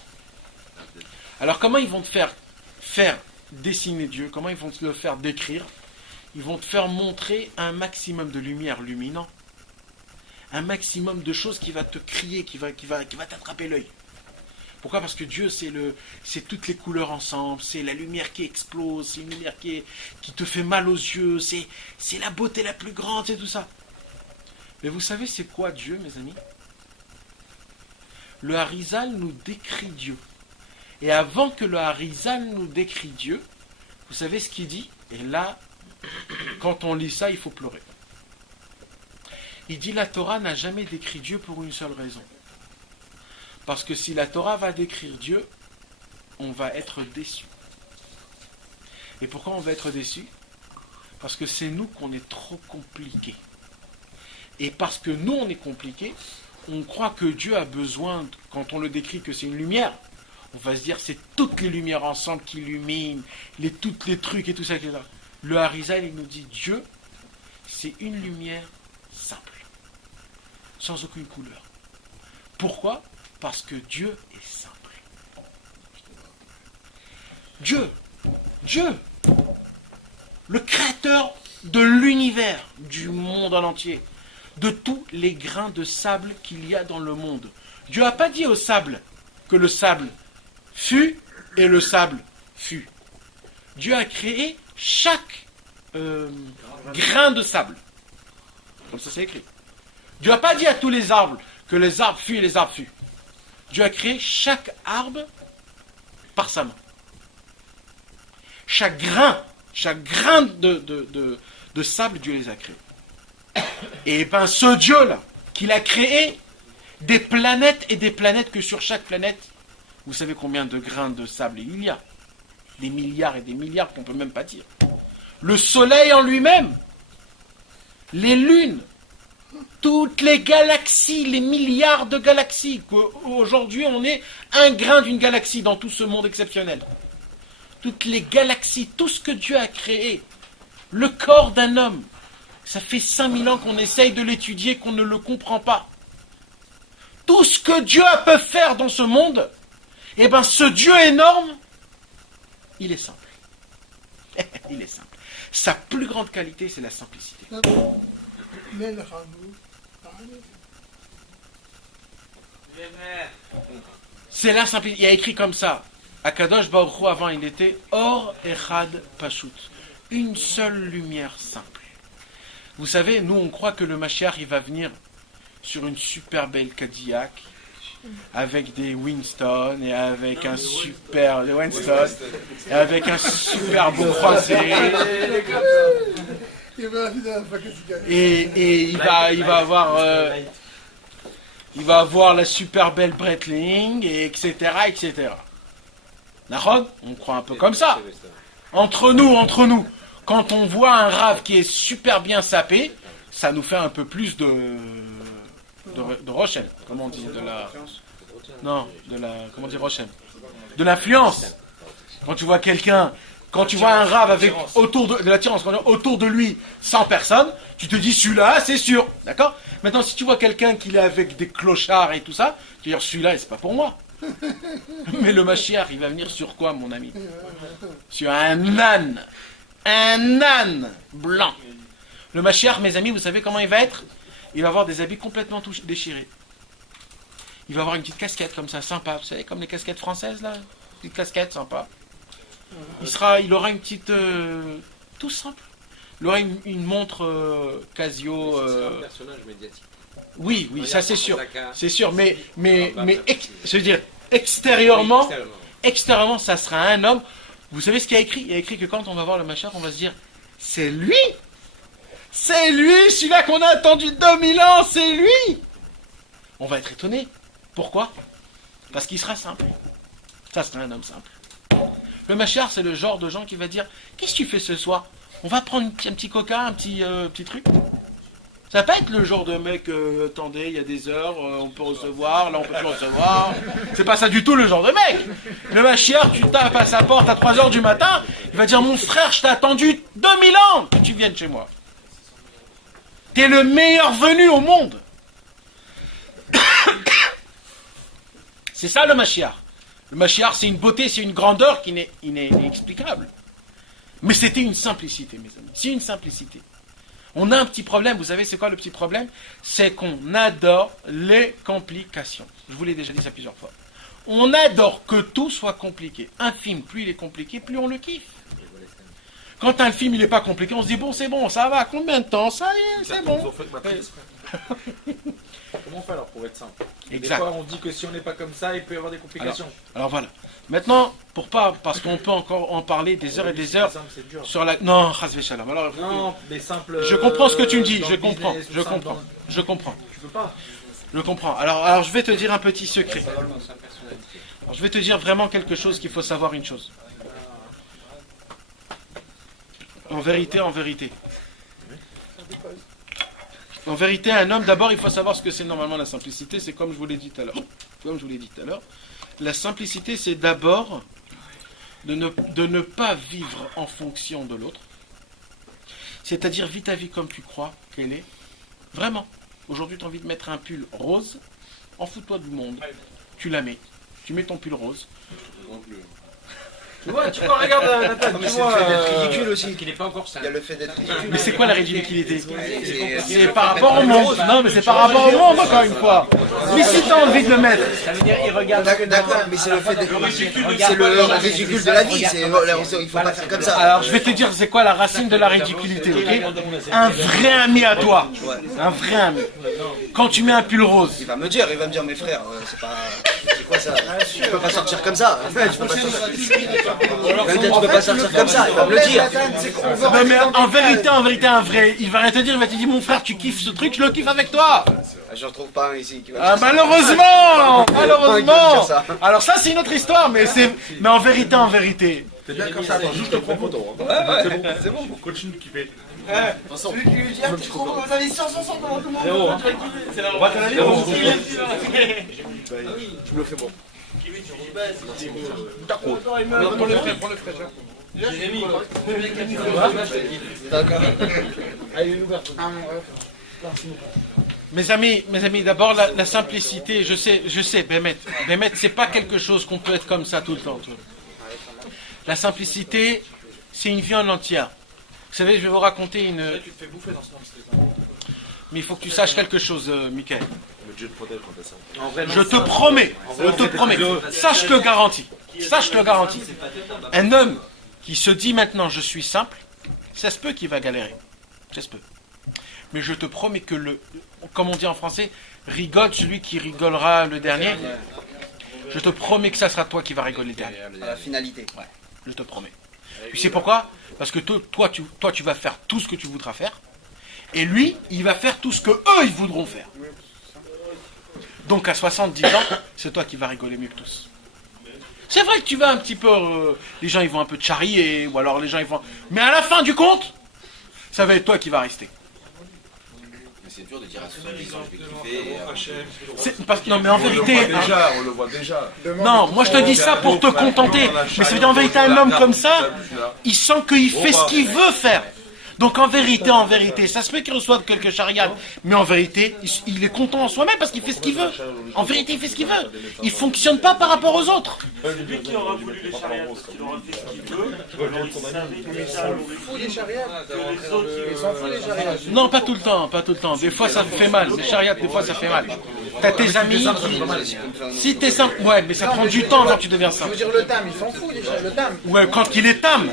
Alors, comment ils vont te faire dessiner Dieu ? Comment ils vont te le faire décrire ? Ils vont te faire montrer un maximum de lumière luminant. Un maximum de choses qui va te crier, qui va t'attraper l'œil. Pourquoi? Parce que Dieu, c'est toutes les couleurs ensemble, c'est la lumière qui explose, c'est une lumière qui te fait mal aux yeux, c'est la beauté la plus grande, c'est tout ça. Mais vous savez, c'est quoi Dieu, mes amis? Le Harizal nous décrit Dieu. Et avant que le Harizal nous décrit Dieu, vous savez ce qu'il dit? Et là, quand on lit ça, il faut pleurer. Il dit la Torah n'a jamais décrit Dieu pour une seule raison. Parce que si la Torah va décrire Dieu, on va être déçu. Et pourquoi on va être déçu? Parce que c'est nous qu'on est trop compliqués. Et parce que nous, on est compliqués, on croit que Dieu a besoin, quand on le décrit que c'est une lumière, on va se dire c'est toutes les lumières ensemble qui illuminent, tous les trucs et tout ça, etc. Le Harizal, il nous dit Dieu, c'est une lumière simple, sans aucune couleur. Pourquoi? Parce que Dieu est simple. Dieu, le créateur de l'univers, du monde en entier, de tous les grains de sable qu'il y a dans le monde. Dieu n'a pas dit au sable que le sable fut et le sable fut. Dieu a créé chaque grain de sable. Comme ça c'est écrit. Dieu n'a pas dit à tous les arbres que les arbres fuient et les arbres fuient. Dieu a créé chaque arbre par sa main. Chaque grain de sable, Dieu les a créés. Et bien ce Dieu-là, qu'il a créé des planètes et des planètes, que sur chaque planète, vous savez combien de grains de sable il y a? Des milliards et des milliards qu'on ne peut même pas dire. Le soleil en lui-même, les lunes, toutes les galaxies, les milliards de galaxies, qu'aujourd'hui on est un grain d'une galaxie dans tout ce monde exceptionnel. Toutes les galaxies, tout ce que Dieu a créé, le corps d'un homme, ça fait 5000 ans qu'on essaye de l'étudier, qu'on ne le comprend pas. Tout ce que Dieu peut faire dans ce monde, eh bien ce Dieu énorme, il est simple. Il est simple. Sa plus grande qualité, c'est la simplicité. C'est la simplicité. Il y a écrit comme ça. Akadosh Baruch Hu, avant, il était Or Echad Pashut. Une seule lumière simple. Vous savez, nous, on croit que le Mashiach, il va venir sur une super belle Cadillac, avec des Winston, et avec un super... Winston, et avec un super beau croisé. Et il va avoir la super belle Breitling, et etc., etc. D'accord? On croit un peu comme ça. Entre nous, quand on voit un rave qui est super bien sapé, ça nous fait un peu plus de Rochelle. Comment on dit? Comment dire Rochelle? De l'influence. Quand tu vois quelqu'un, quand tu vois un rave avec autour de l'attirance, autour de lui 100 personnes, tu te dis celui-là, c'est sûr. D'accord? Maintenant, si tu vois quelqu'un qui est avec des clochards et tout ça, tu vas dire celui-là, c'est pas pour moi. Mais le Mashiach, il va venir sur quoi, mon ami? Sur un âne. Un âne blanc. Le Mashiach, mes amis, vous savez comment il va être? Il va avoir des habits complètement déchirés. Il va avoir une petite casquette comme ça, sympa. Vous savez, comme les casquettes françaises, là. Petite casquette, sympa. Il aura une petite... tout simple. Il aura une montre Casio... C'est un personnage médiatique. Oui, ça c'est sûr. C'est sûr, mais je veux dire, extérieurement, ça sera un homme. Vous savez ce qu'il y a écrit? Il y a écrit que quand on va voir le Mashiach, on va se dire, c'est lui! C'est lui, celui-là qu'on a attendu 2000 ans, c'est lui! On va être étonné. Pourquoi? Parce qu'il sera simple. Ça sera un homme simple. Le Mashiach, c'est le genre de gens qui va dire, qu'est-ce que tu fais ce soir? On va prendre un petit coca, un petit truc. Ça va pas être le genre de mec, attendez, il y a des heures, on peut recevoir, là on peut plus recevoir. C'est pas ça du tout le genre de mec. Le Mashiach, tu tapes à sa porte à 3h du matin, il va dire, mon frère, je t'ai attendu 2000 ans que tu viennes chez moi. T'es le meilleur venu au monde. C'est ça le Mashiach. Le Mashiach, c'est une beauté, c'est une grandeur qui n'est inexplicable. Mais c'était une simplicité, mes amis. C'est une simplicité. On a un petit problème, vous savez c'est quoi le petit problème? C'est qu'on adore les complications. Je vous l'ai déjà dit ça plusieurs fois. On adore que tout soit compliqué. Un film, plus il est compliqué, plus on le kiffe. Quand un film il n'est pas compliqué, on se dit bon c'est bon, ça va, combien de temps, ça y est, c'est bon. Comment on fait alors pour être simple? Exact. Des fois on dit que si on n'est pas comme ça, il peut y avoir des complications. Alors voilà. Maintenant, parce qu'on peut encore en parler des heures et des heures C'est dur. sur la... Non, Chazvé Shalom. Alors, Non, mais simple. je comprends ce que tu me dis, dans je le comprends, business, je simple comprends, dans- je comprends. Tu peux pas. Je comprends. Alors je vais te dire un petit secret. Alors, je vais te dire vraiment quelque chose qu'il faut savoir une chose. En vérité. En vérité, un homme, d'abord, il faut savoir ce que c'est normalement la simplicité. C'est comme je vous l'ai dit tout à l'heure. La simplicité, c'est d'abord de ne pas vivre en fonction de l'autre. C'est-à-dire, vis ta vie comme tu crois qu'elle est. Vraiment. Aujourd'hui, tu as envie de mettre un pull rose. En fous-toi du monde. Tu la mets. Tu mets ton pull rose. Tu vois, regarde Nathan, Mais tu c'est le vois. fait d'être ridicule aussi. Qu'il n'est pas encore Il y a le fait d'être ridicule. Mais c'est quoi la ridiculité? C'est C'est par rapport au monde. Non, mais c'est par rapport au monde, encore une fois. Mais si tu as envie de le mettre. Ça veut dire il regarde. D'accord, mais c'est le fait d'être c'est le ridicule de la vie. Il faut pas faire comme ça. Alors, je vais te dire, c'est quoi la racine de la ridiculité, ok? Un vrai ami à toi. Un vrai ami. Quand tu mets un pull rose. Il va me dire, mes frères, c'est pas. C'est quoi ça? Tu peux pas sortir comme ça. Tu peux pas sortir. Il va me dire, tu peux pas sortir comme ça. Il va me le dire. Non, mais en vérité, un vrai. Il va rien te dire, il va te dire, mon frère, tu kiffes ce truc, je le kiffe avec toi. Je retrouve pas un ici qui va. Ah, malheureusement! Alors ça, c'est une autre histoire, mais en vérité. C'est bien comme ça, attends, juste je te prends photo. C'est bon, continue de kiffer. Celui qui lui dit, ah, t'es trop beau, vous avez 160 dans tout le monde. On va t'en aller, Tu me le fais bon. Prends le frais. D'accord. Mes amis, d'abord la simplicité, je sais, Bémet, c'est pas quelque chose qu'on peut être comme ça tout le temps. Tu vois. La simplicité, c'est une vie en entière. Vous savez, je vais vous raconter une... Tu te fais bouffer dans ce monde. Mais il faut que tu saches quelque chose, Michael. Mais Dieu te protège quand t'as ça. Je te promets, ça je te garantis. Un homme qui se dit maintenant je suis simple, ça se peut qu'il va galérer. Ça se peut. Mais je te promets que comme on dit en français, rigole celui qui rigolera le dernier. Je te promets que ça sera toi qui vas rigoler le dernier. À la finalité. Ouais, je te promets. Tu sais pourquoi? Parce que toi, tu vas faire tout ce que tu voudras faire. Et lui, il va faire tout ce que eux, ils voudront faire. Donc à 70 ans, c'est toi qui vas rigoler mieux que tous. C'est vrai que tu vas un petit peu... les gens, ils vont un peu te charrier, ou alors les gens, ils vont... Mais à la fin du compte, ça va être toi qui vas rester. Mais c'est dur de dire à 70 ans je vais kiffer. Non, mais en vérité... On le voit déjà. Non, moi je te dis ça pour te contenter. Mais c'est en vérité un homme comme ça, il sent qu'il fait ce qu'il veut faire. Donc en vérité, ça se peut qu'il reçoive quelques chariades, mais en vérité, il est content en soi-même parce qu'il fait ce qu'il veut. En vérité, il fait ce qu'il veut. Il fonctionne pas par rapport aux autres. Celui qui aura voulu les chariades parce qu'il aura fait ce qu'il veut, alors il savait déjà que les autres Non, pas tout le temps. Des fois, ça fait mal. Les chariades, des fois, ça fait mal. T'as tes amis. Si t'es simple, ouais, mais ça prend du temps quand tu deviens Je simple. veux dire, le tam, il s'en fout déjà, le tam. Ouais, quand il est tam.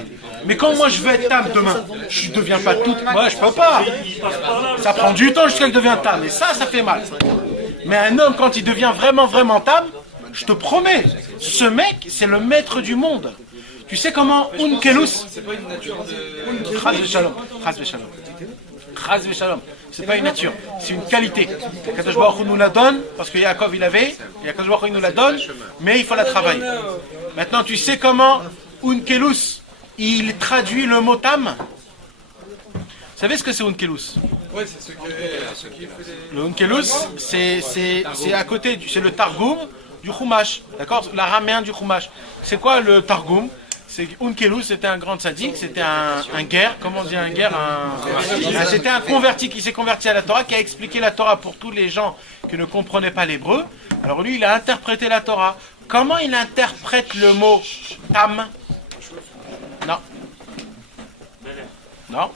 Mais quand moi je veux être tam demain, je deviens pas tout. Moi, je peux pas. Ça prend du temps jusqu'à ce qu'il devienne tam. Et ça fait mal. Mais un homme, quand il devient vraiment tam, je te promets, ce mec, c'est le maître du monde. Tu sais comment Unkelus. C'est pas une nature de. Chaz v'shalom. C'est pas une nature, c'est une qualité. Kadosh Baruch Hu nous la donne, parce que Yaakov il avait, et Kadosh Baruch Hu nous la donne, mais il faut la travailler. Maintenant, tu sais comment Unkelus, il traduit le mot tam. Vous savez ce que c'est Unkelus? Ouais, c'est ceux qui fait des. Le Unkelus, c'est à côté, c'est le Targum du Chumash, d'accord? L'araméen du Chumash. C'est quoi le Targum? C'est Unkelus, c'était un grand tzaddik, c'était un guerre, comment on dit un guerre, c'était un converti qui s'est converti à la Torah, qui a expliqué la Torah pour tous les gens qui ne comprenaient pas l'hébreu. Alors lui, il a interprété la Torah. Comment il interprète le mot tam? Non.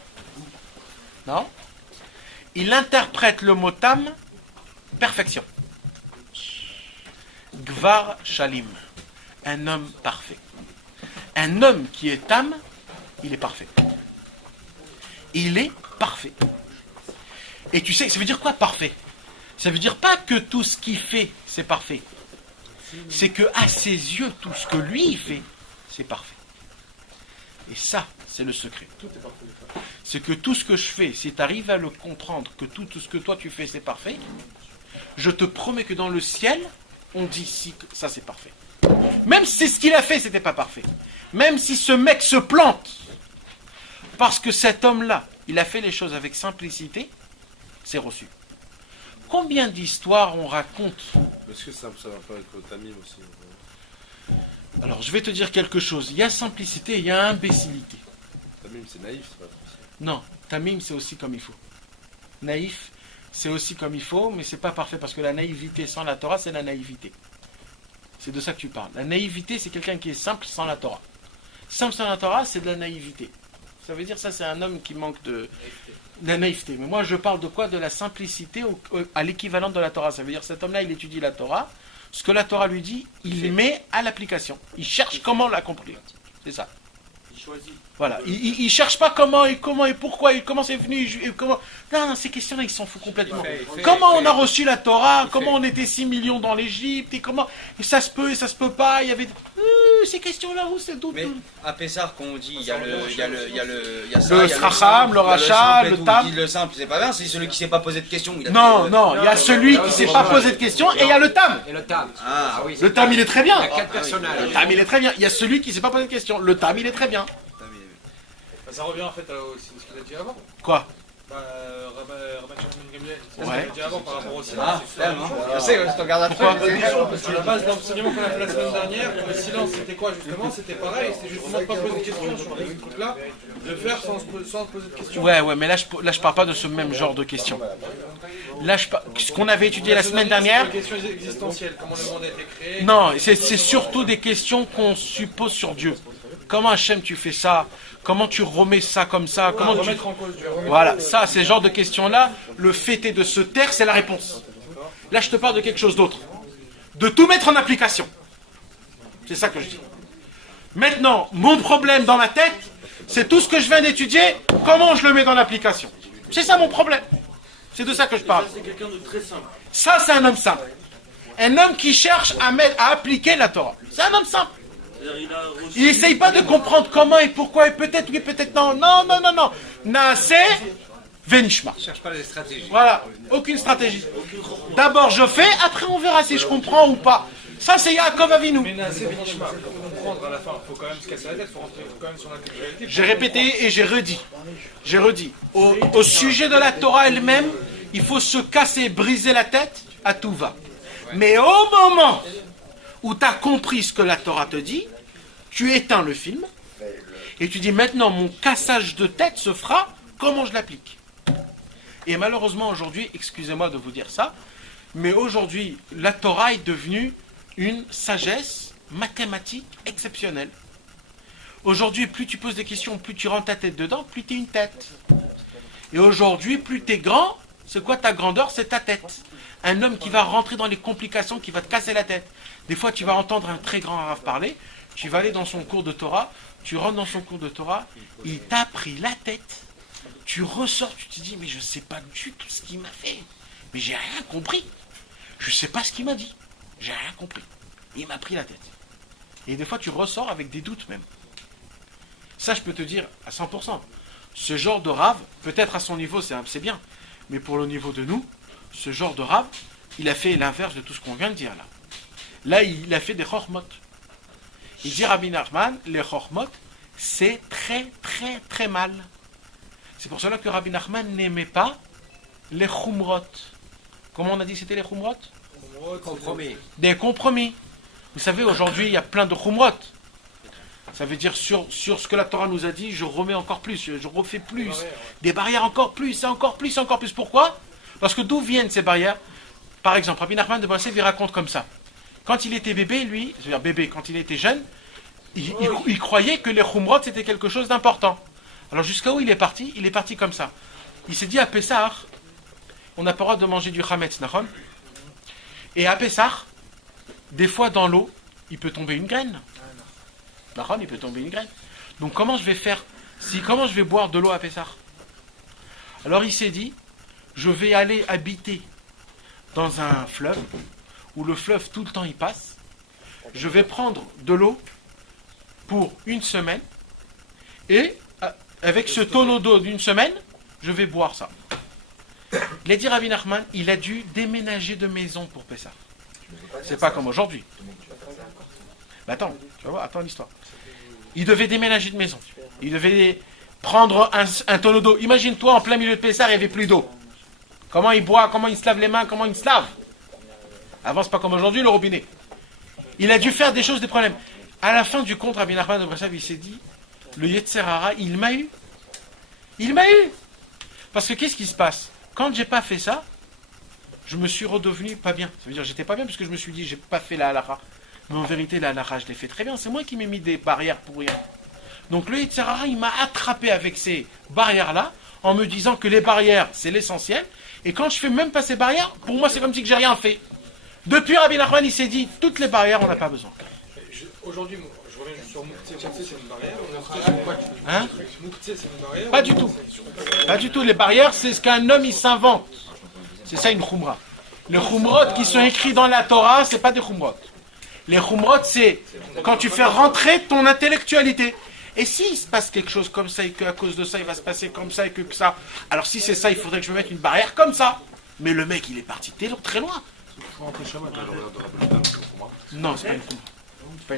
Il interprète le mot tam, perfection. Dvar Shalim, un homme parfait. Un homme qui est tam, il est parfait. Il est parfait. Et tu sais, ça veut dire quoi parfait? Ça veut dire pas que tout ce qu'il fait, c'est parfait. C'est que à ses yeux, tout ce que lui il fait, c'est parfait. Et ça, c'est le secret. C'est que tout ce que je fais, si tu arrives à le comprendre, que tout ce que toi tu fais, c'est parfait, je te promets que dans le ciel, on dit si ça c'est parfait. Même si ce qu'il a fait, c'était pas parfait. Même si ce mec se plante, parce que cet homme-là, il a fait les choses avec simplicité, c'est reçu. Combien d'histoires on raconte? Est-ce que ça va pas avec le tamim aussi? Alors, je vais te dire quelque chose. Il y a simplicité, il y a imbécilité. Tamim, c'est naïf, c'est pas possible. Non, tamim, c'est aussi comme il faut. Naïf, c'est aussi comme il faut, mais c'est pas parfait, parce que la naïveté sans la Torah, c'est la naïveté. C'est de ça que tu parles. La naïveté, c'est quelqu'un qui est simple sans la Torah. Simple sans la Torah, c'est de la naïveté. Ça veut dire ça, c'est un homme qui manque de la naïveté. Mais moi, je parle de quoi? De la simplicité à l'équivalent de la Torah. Ça veut dire cet homme-là, il étudie la Torah. Ce que la Torah lui dit, il le met à l'application. Il cherche comment l'accomplir. C'est ça. Il choisit. Voilà. Il cherche pas comment et pourquoi et comment c'est venu. Et comment... Non, ces questions-là, ils s'en foutent complètement. Comment on a reçu la Torah? Comment on était 6 millions dans l'Égypte? Et comment ça se peut et ça se peut pas? Il y avait ces questions-là où c'est d'autres. Mais à Pessar, quand on dit il y a le Stracham, le Rachat, le Tam. Le simple, c'est pas bien. C'est celui qui s'est pas posé de questions. Non, il y a celui qui s'est pas posé de questions et il y a le Tam. Et le Tam. Ah oui. Le Tam, il est très bien. Il y a 4 personnages. Le Tam, il est très bien. Il y a celui qui s'est pas posé de questions. Le Tam, il est très bien. Ça revient en fait à ce qu'il a dit avant. Quoi? Rabat Gamliel, c'est ce Ouais. qu'il a dit avant par rapport au silence. Ah, je sais, je te regarde après. Parce que la base d'enseignement qu'on a fait la semaine dernière, le silence c'était quoi justement? C'était pareil, c'était justement de ne pas poser de questions sur les trucs-là, de faire sans poser de questions. Ouais, mais là je parle pas de ce même genre de questions. Là, ce qu'on avait étudié la semaine dernière. Des questions existentielles, comment le monde a été créé. Non, c'est surtout des questions qu'on suppose sur Dieu. Comment Hachem tu fais ça? Comment tu remets ça comme ça? Comment tu... Remettre en cause Dieu. Voilà, ça, ces genres de questions-là, le fait est de se taire, c'est la réponse. Là, je te parle de quelque chose d'autre. De tout mettre en application. C'est ça que je dis. Maintenant, mon problème dans ma tête, c'est tout ce que je viens d'étudier, comment je le mets dans l'application. C'est ça mon problème. C'est de ça que je parle. C'est quelqu'un de très simple. Ça, c'est un homme simple. Un homme qui cherche à appliquer la Torah. C'est un homme simple. Il n'essaye pas de comprendre comment et pourquoi et peut-être oui, peut-être non. Non. Naaseh Venishma. Il ne cherche pas les stratégies. Voilà, aucune stratégie. D'abord je fais, après on verra si je comprends ou pas. Ça c'est Yaakov Avinu. Mais Naaseh Venishma, pour comprendre à la fin, il faut quand même se casser la tête, il faut rentrer quand même sur l'intellectualité. J'ai répété et j'ai redit. Au sujet de la Torah elle-même, il faut se casser, briser la tête, à tout va. Mais au moment où tu as compris ce que la Torah te dit, tu éteins le film et tu dis maintenant mon cassage de tête se fera comment je l'applique. Et malheureusement aujourd'hui, excusez-moi de vous dire ça, mais aujourd'hui la Torah est devenue une sagesse mathématique exceptionnelle. Aujourd'hui, plus tu poses des questions, plus tu rentres ta tête dedans, plus tu es une tête. Et aujourd'hui, plus tu es grand, c'est quoi ta grandeur? C'est ta tête. Un homme qui va rentrer dans les complications, qui va te casser la tête. Des fois, tu vas entendre un très grand arabe parler, tu vas aller dans son cours de Torah, tu rentres dans son cours de Torah, il t'a pris la tête, tu ressors, tu te dis, mais je ne sais pas du tout ce qu'il m'a fait, mais j'ai rien compris. Je ne sais pas ce qu'il m'a dit, j'ai rien compris. Il m'a pris la tête. Et des fois, tu ressors avec des doutes même. Ça, je peux te dire à 100%. Ce genre de rave, peut-être à son niveau, c'est bien, mais pour le niveau de nous, ce genre de rave, il a fait l'inverse de tout ce qu'on vient de dire là. Là, il a fait des chormot. Il dit Rabbi Nachman, les chormot, c'est très très très mal. C'est pour cela que Rabbi Nachman n'aimait pas les chumrot. Comment on a dit c'était les chumrot? Compromis. Des compromis. Vous savez, aujourd'hui, il y a plein de chumrot. Ça veut dire sur ce que la Torah nous a dit, je remets encore plus, je refais plus. Des barrières encore plus, encore plus, encore plus. Pourquoi? Parce que d'où viennent ces barrières? Par exemple, Rabbi Nachman de Breslev, il raconte comme ça. Quand il était bébé, lui, c'est-à-dire bébé, quand il était jeune, il croyait que les chumrot c'était quelque chose d'important. Alors jusqu'à où il est parti? Il est parti comme ça. Il s'est dit à Pessah, on n'a pas le droit de manger du chametz, nahon. Et à Pessah, des fois dans l'eau, il peut tomber une graine. D'accord, il peut tomber une graine. Donc comment je vais faire comment je vais boire de l'eau à Pessah? Alors il s'est dit, je vais aller habiter dans un fleuve, où le fleuve tout le temps il passe. Je vais prendre de l'eau pour une semaine, et avec ce tonneau d'eau d'une semaine, je vais boire ça. Il a dit Rabbi Nachman, il a dû déménager de maison pour Pessah. C'est pas comme aujourd'hui. Mais attends, tu vas voir, attends l'histoire. Il devait déménager de maison. Il devait prendre un tonneau d'eau. Imagine-toi, en plein milieu de Pessah, il n'y avait plus d'eau. Comment il boit, comment il se lave les mains, comment il se lave? Avant, c'est pas comme aujourd'hui, le robinet. Il a dû faire des choses, des problèmes. À la fin du compte, Rabbi Nachman de Breslev, il s'est dit, le Yetzer Hara, il m'a eu. Il m'a eu. Parce que qu'est-ce qui se passe? Quand j'ai pas fait ça, je me suis redevenu pas bien. Ça veut dire j'étais pas bien parce que je me suis dit j'ai pas fait la halakha. Mais en vérité la halakha je l'ai fait très bien. C'est moi qui m'ai mis des barrières pour rien. Donc le Yetzer Hara il m'a attrapé avec ces barrières là en me disant que les barrières c'est l'essentiel. Et quand je fais même pas ces barrières, pour moi c'est comme si que j'ai rien fait. Depuis Rabbi Nachman il s'est dit toutes les barrières on n'a pas besoin. Aujourd'hui je reviens juste sur Mouktsé, c'est une barrière. Hein? Mouktsé c'est une barrière. Pas du tout. Pas du tout. Les barrières, c'est ce qu'un homme il s'invente. C'est ça une khumra. Les khumrot qui sont écrits dans la Torah, c'est pas des khumrot. Les khumrot, c'est quand tu fais rentrer ton intellectualité. Et s'il se passe quelque chose comme ça et qu'à cause de ça il va se passer comme ça et que ça, alors si c'est ça, il faudrait que je me mette une barrière comme ça. Mais le mec, il est parti très loin. Non, c'est pas une khumra.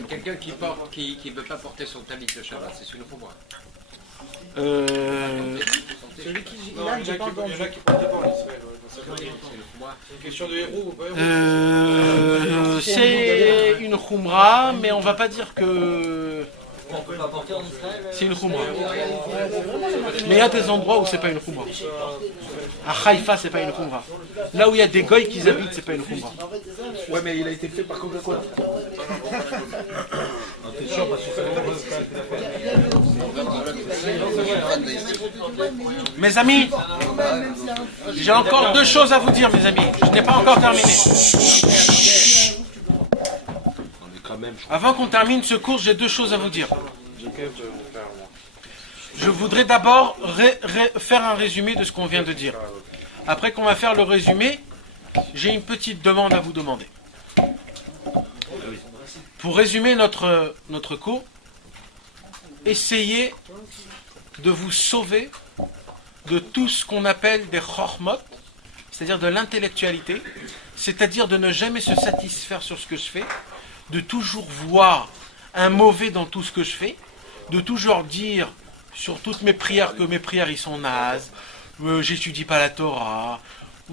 Quelqu'un qui ne veut pas porter son talit le Shabbat, c'est une khumra. Celui qui il y en a qui portent pas en Israël. C'est une question de héros ou pas héros? C'est une khumra, mais on va pas dire que On peut pas porter en Israël. c'est une khumra. Mais il y a des endroits où c'est pas une khumra. À Haïfa, c'est pas une khumra. Là où il y a des goïs qui habitent, c'est pas une khumra. Ouais, mais il a été fait par Coca-Cola. T'es sûr parce que Mes amis, j'ai encore deux choses à vous dire, mes amis. Je n'ai pas encore terminé. Avant qu'on termine ce cours, j'ai deux choses à vous dire. Je voudrais d'abord faire un résumé de ce qu'on vient de dire. Après qu'on va faire le résumé, j'ai une petite demande à vous demander. Pour résumer notre cours, essayez de vous sauver de tout ce qu'on appelle des chormot, c'est-à-dire de l'intellectualité, c'est-à-dire de ne jamais se satisfaire sur ce que je fais, de toujours voir un mauvais dans tout ce que je fais, de toujours dire sur toutes mes prières que mes prières ils sont nazes, j'étudie pas la Torah,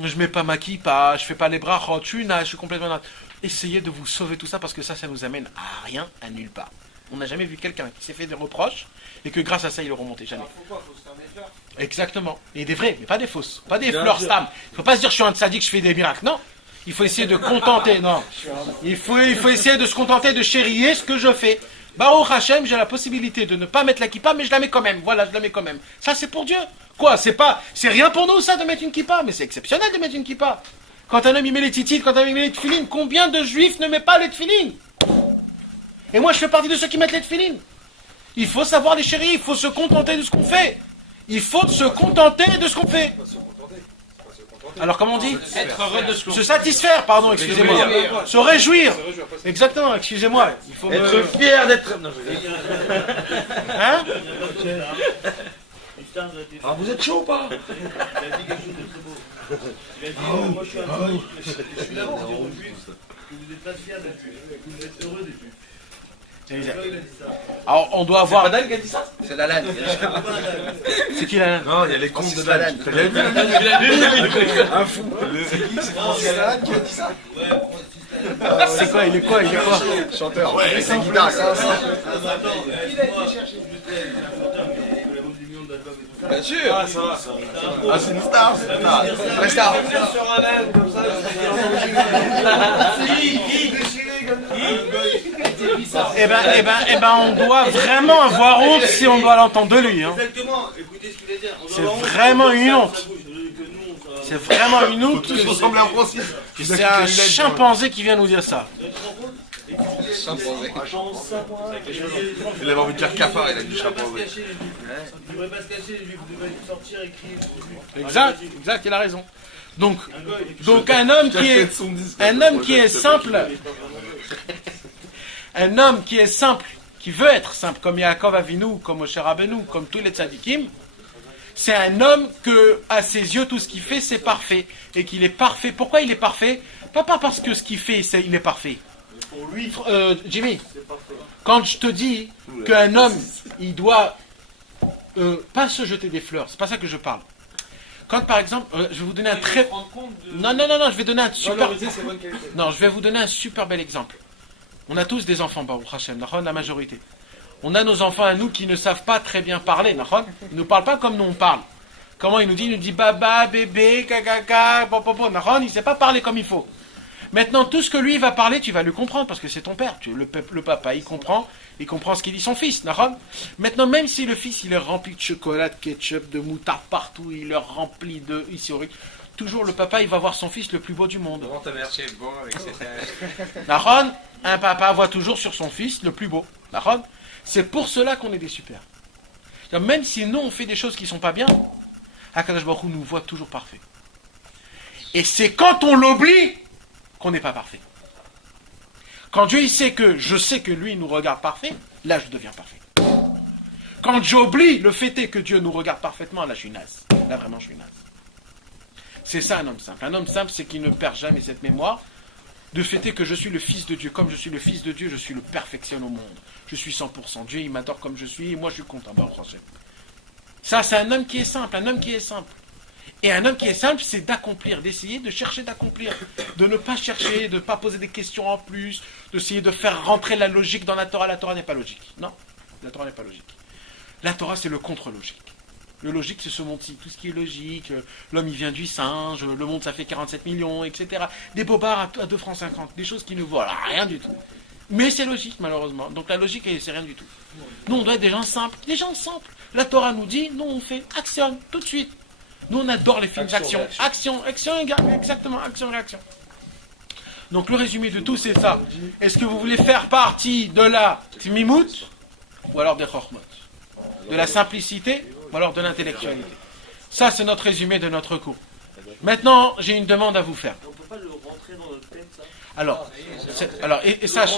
je mets pas ma kippa, je fais pas les brachot, je suis naze, je suis complètement naze. Essayez de vous sauver tout ça parce que ça nous amène à rien, à nulle part. On n'a jamais vu quelqu'un qui s'est fait des reproches et que grâce à ça il est remonté, jamais. Exactement. Et des vrais, mais pas des fausses, pas des fleurs stam. Il ne faut pas se dire je suis un tzaddik, je fais des miracles. Non. Il faut essayer de contenter, non. Il faut essayer de se contenter de chérir ce que je fais. Baruch Hashem, j'ai la possibilité de ne pas mettre la kippa, mais je la mets quand même. Voilà, je la mets quand même. Ça, c'est pour Dieu. Quoi, c'est rien pour nous, ça, de mettre une kippa, mais c'est exceptionnel de mettre une kippa. Quand un homme il met les titites, quand un homme il met les tefilines, combien de juifs ne mettent pas les tefilines? Et moi, je fais partie de ceux qui mettent les tefilines. Il faut savoir les chérir, il faut se contenter de ce qu'on fait. Il faut se contenter de ce qu'on fait. Alors, comment on dit? Être heureux de ce qu'on fait. Se satisfaire, pardon, excusez-moi. Se réjouir. Exactement, excusez-moi. Il faut être fier d'être... Hein? Ah, vous êtes chaud ou pas? Il a dit quelque chose de très beau. Il a dit, moi je suis un goy, je suis là pour dire aux juifs que vous n'êtes pas fiers d'être juifs, que vous êtes heureux d'être juifs. Alors, on doit avoir... C'est Madal qui a dit ça? C'est la laine. C'est qui la laine? Non, il y a les comptes de la laine. Un fou. C'est la laine qui a dit ça? C'est quoi? Il est quoi? Chanteur. Ouais, c'est guitare. Il a été chercher Bien sûr. Ah, ça va. Ah, c'est une star. C'est une star. Sur un âne comme ça, c'est qui Eh ben, on doit vraiment avoir honte si on doit l'entendre de lui. Hein. Exactement, écoutez ce qu'il va dire. C'est vraiment une honte. C'est vraiment une honte. Tous ressembler à Francis. C'est un chimpanzé qui vient nous dire ça. Il avait envie de dire cafard, il a dit chapeau. Vous ne devrez pas se cacher, les juifs, vous devrez sortir et crier. Exact, il a raison. Donc un homme qui est simple, un homme qui est simple, qui veut être simple, comme Yaakov Avinu, comme Moshe Rabbeinu, comme tous les tzadikim, c'est un homme que, à ses yeux, tout ce qu'il fait, c'est parfait. Et qu'il est parfait. Pourquoi il est parfait? Pas parce que ce qu'il fait, il est parfait. Pour lui, Jimmy, quand je te dis qu'un homme, il doit pas se jeter des fleurs, c'est pas ça que je parle. Quand par exemple, je vais vous donner un très... Non, je vais donner un super... Non, je vais vous donner un super bel exemple. On a tous des enfants, Baruch Hashem, la majorité. On a nos enfants à nous qui ne savent pas très bien parler, ils ne nous parlent pas comme nous on parle. Comment il nous dit? Il nous dit baba, bébé, caca, popopo, il ne sait pas parler comme il faut. Maintenant, tout ce que lui va parler, tu vas lui comprendre, parce que c'est ton père. Le papa, il comprend ce qu'il dit son fils. Maintenant, même si le fils, il est rempli de chocolat, de ketchup, de moutarde partout, il est rempli de historique, toujours le papa, il va voir son fils le plus beau du monde. C'est beau avec cette... Un papa voit toujours sur son fils le plus beau. C'est pour cela qu'on est des super. Même si nous, on fait des choses qui ne sont pas bien, Akadosh Baruch Hu nous voit toujours parfait. Et c'est quand on l'oublie qu'on n'est pas parfait. Quand Dieu il sait que je sais que lui nous regarde parfait, là je deviens parfait. Quand j'oublie le fait est que Dieu nous regarde parfaitement, là je suis naze. Là vraiment je suis naze. C'est ça un homme simple. Un homme simple, c'est qu'il ne perd jamais cette mémoire de fêter que je suis le fils de Dieu. Comme je suis le fils de Dieu, je suis le perfection au monde. Je suis 100%. Dieu, il m'adore comme je suis, et moi je suis content. Ça, c'est un homme qui est simple, Et un homme qui est simple, c'est d'accomplir, d'essayer de chercher d'accomplir, de ne pas chercher, de ne pas poser des questions en plus, d'essayer de faire rentrer la logique dans la Torah. La Torah n'est pas logique. Non, la Torah n'est pas logique. La Torah, c'est le contre-logique. Le logique, c'est ce monde-ci. Tout ce qui est logique, l'homme, il vient du singe, le monde, ça fait 47 millions, etc. Des bobards à 2 francs 50, des choses qui ne valent rien du tout. Mais c'est logique, malheureusement. Donc la logique, c'est rien du tout. Nous, on doit être des gens simples. La Torah nous dit, nous, on fait action, tout de suite. Nous, on adore les films d'action. Action, exactement, action-réaction. Donc le résumé de tout, c'est ça. Est-ce que vous voulez faire partie de la Tmimout ou alors des Chochmot? De la simplicité ou alors de l'intellectualité? Ça, c'est notre résumé de notre cours. Maintenant, j'ai une demande à vous faire. On ne peut pas le rentrer dans notre tête, ça? Alors, et sache,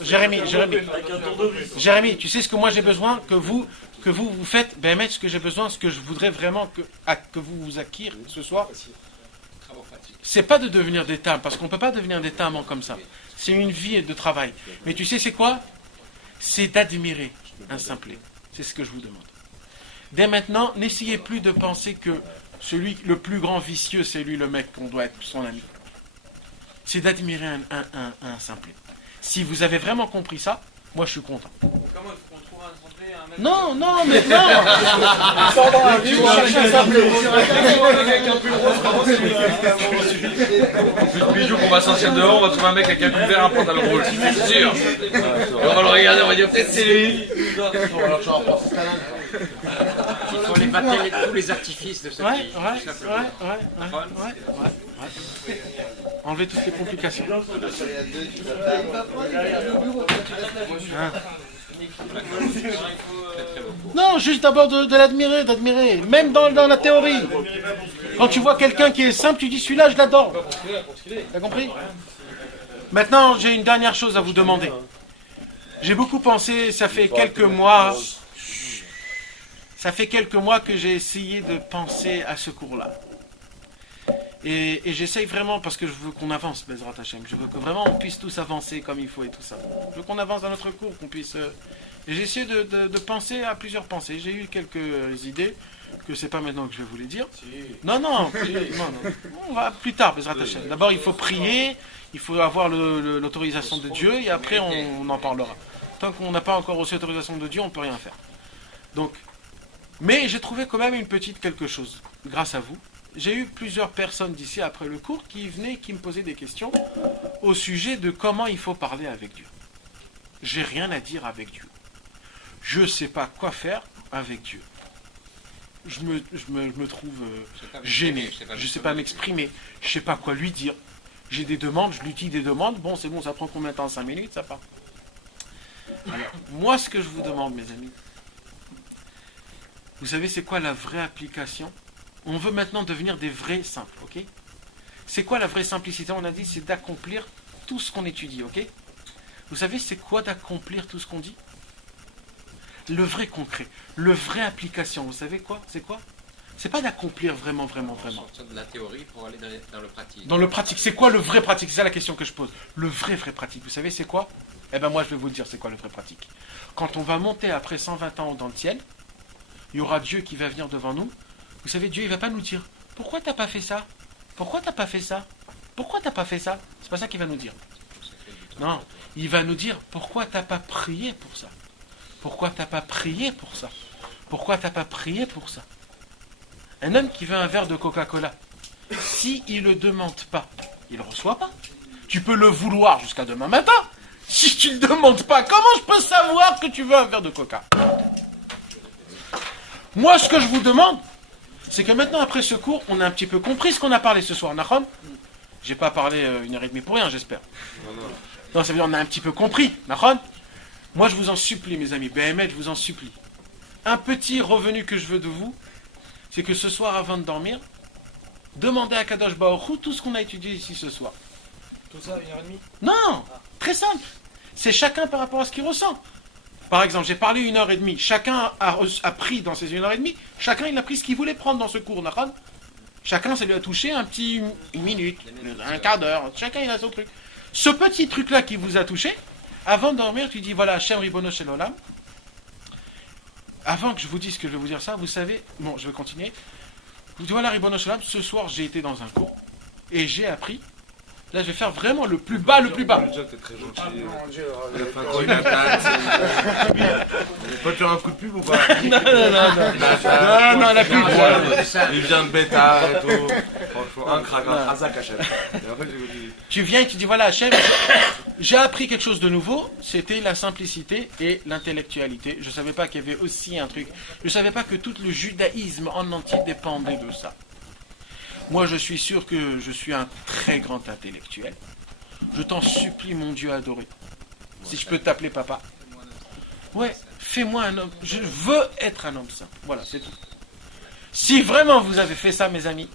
Jérémy, tu sais ce que moi j'ai besoin que vous faites, ce que j'ai besoin, ce que je voudrais vraiment que vous vous acquirez ce soir, c'est pas de devenir des tames, parce qu'on ne peut pas devenir des tamans comme ça. C'est une vie de travail. Mais tu sais c'est quoi? C'est d'admirer un simplet. C'est ce que je vous demande. Dès maintenant, n'essayez plus de penser que le plus grand vicieux, c'est lui le mec qu'on doit être son ami. C'est d'admirer un simplet. Si vous avez vraiment compris ça, moi je suis content. Comment il faut qu'on trouve un simplet, un mec? Non. Tu vas chercher un simplet. Plus de bijoux qu'on va sortir dehors, on va trouver un mec avec un pull vert, un pantalon rouge, c'est sûr. Et on va le regarder, on va dire peut-être c'est lui. Il faut les battre tous les artifices de cette vie. Enlever toutes les complications. Non, juste d'abord de l'admirer, même dans la théorie. Quand tu vois quelqu'un qui est simple, tu dis celui-là, je l'adore. T'as compris? Maintenant, j'ai une dernière chose à vous demander. J'ai beaucoup pensé, ça fait quelques mois que j'ai essayé de penser à ce cours-là. Et j'essaye vraiment, parce que je veux qu'on avance, Bezrat Hashem. Je veux que vraiment on puisse tous avancer comme il faut et tout ça. Je veux qu'on avance dans notre cours, qu'on puisse... Et j'ai essayé de penser à plusieurs pensées. J'ai eu quelques idées, que c'est pas maintenant que je vais vous les dire. Non. On va plus tard, Bezrat Hashem. D'abord, il faut prier, il faut avoir l'autorisation de Dieu, et après on en parlera. Tant qu'on n'a pas encore reçu l'autorisation de Dieu, on ne peut rien faire. Donc, mais j'ai trouvé quand même une petite quelque chose, grâce à vous. J'ai eu plusieurs personnes d'ici après le cours qui venaient, qui me posaient des questions au sujet de comment il faut parler avec Dieu. J'ai rien à dire avec Dieu. Je ne sais pas quoi faire avec Dieu. Je me trouve gêné. Je ne sais pas m'exprimer. Je ne sais pas quoi lui dire. J'ai des demandes, je lui dis des demandes. Bon, c'est bon, ça prend combien de temps? 5 minutes, ça part. Alors, moi, ce que je vous demande, mes amis, vous savez, c'est quoi la vraie application? On veut maintenant devenir des vrais simples, ok? C'est quoi la vraie simplicité? On a dit, c'est d'accomplir tout ce qu'on étudie, ok? Vous savez, c'est quoi d'accomplir tout ce qu'on dit? Le vrai concret, le vrai application, vous savez quoi? C'est quoi? C'est pas d'accomplir vraiment. Sortir de la théorie pour aller dans le pratique. Dans le pratique, c'est quoi le vrai pratique? C'est ça la question que je pose. Le vrai pratique, vous savez c'est quoi? Eh ben moi je vais vous dire c'est quoi le vrai pratique. Quand on va monter après 120 ans dans le ciel, il y aura Dieu qui va venir devant nous. Vous savez, Dieu il va pas nous dire pourquoi t'as pas fait ça? Pourquoi t'as pas fait ça? Pourquoi t'as pas fait ça? C'est pas ça qu'il va nous dire. Non, il va nous dire pourquoi t'as pas prié pour ça? Pourquoi t'as pas prié pour ça? Pourquoi t'as pas prié pour ça? Un homme qui veut un verre de Coca-Cola, s'il ne le demande pas, il ne le reçoit pas. Tu peux le vouloir jusqu'à demain matin. Si tu ne le demandes pas, comment je peux savoir que tu veux un verre de Coca? Moi, ce que je vous demande, c'est que maintenant, après ce cours, on a un petit peu compris ce qu'on a parlé ce soir. Nahon, j'ai pas parlé 1h30 pour rien, j'espère. Non, ça veut dire on a un petit peu compris. Nahon, moi, je vous en supplie, mes amis. Béhémet, je vous en supplie. Un petit revenu que je veux de vous, c'est que ce soir, avant de dormir, demandez à Kadosh Baruch Hu tout ce qu'on a étudié ici ce soir. Tout ça, 1h30? Non, très simple. C'est chacun par rapport à ce qu'il ressent. Par exemple, j'ai parlé 1h30. Chacun a pris dans ces 1h30, chacun il a pris ce qu'il voulait prendre dans ce cours. Chacun, ça lui a touché une minute, un quart d'heure. Chacun, il a son truc. Ce petit truc-là qui vous a touché, avant de dormir, tu dis, voilà, Hashem Ribono Shel Olam. Avant que je vous dise que je vais vous dire ça, vous savez, bon, je vais continuer. Vous dites, voilà, Ribono Shel Olam, ce soir, j'ai été dans un cours et j'ai appris. Là, je vais faire vraiment le plus bas, le plus bas. Déjà, t'es très gentil. On peut te faire un coup de pub ou pas? Non, la pub. Il vient de bêta et tout. Franchement, un crack, un razak Hachem. Tu viens et tu dis, voilà, Hachem, j'ai appris quelque chose de nouveau. C'était la simplicité et l'intellectualité. Je ne savais pas qu'il y avait aussi un truc. Je ne savais pas que tout le judaïsme en entier dépendait de ça. Moi, je suis sûr que je suis un très grand intellectuel. Je t'en supplie, mon Dieu adoré. Si je peux t'appeler papa. Ouais, fais-moi un homme. Je veux être un homme saint. Voilà, c'est tout. Si vraiment vous avez fait ça, mes amis,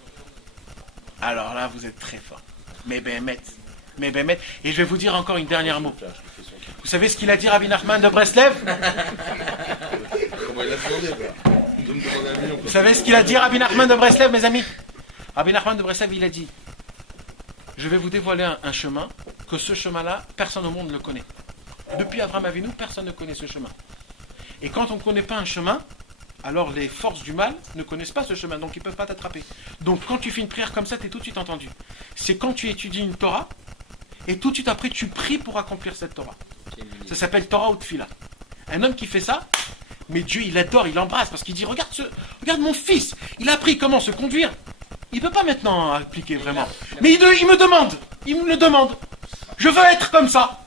alors là, vous êtes très fort. Mais Béhémet. Et je vais vous dire encore une dernière mot. Vous savez ce qu'il a dit Rabbi Nachman de Breslev? Comment il a demandé? Vous savez ce qu'il a dit Rabbi Nachman de Breslev, mes amis? Rabbi Nachman de Breslev, il a dit, je vais vous dévoiler un chemin, que ce chemin-là, personne au monde ne le connaît. Depuis Abraham Avinu, personne ne connaît ce chemin. Et quand on ne connaît pas un chemin, alors les forces du mal ne connaissent pas ce chemin, donc ils ne peuvent pas t'attraper. Donc quand tu fais une prière comme ça, tu es tout de suite entendu. C'est quand tu étudies une Torah, et tout de suite après, tu pries pour accomplir cette Torah. Ça s'appelle Torah ou Tfila. Un homme qui fait ça, mais Dieu, il adore, il embrasse, parce qu'il dit, regarde mon fils, il a appris comment se conduire. Il ne peut pas maintenant appliquer vraiment. Mais il me le demande. Je veux être comme ça.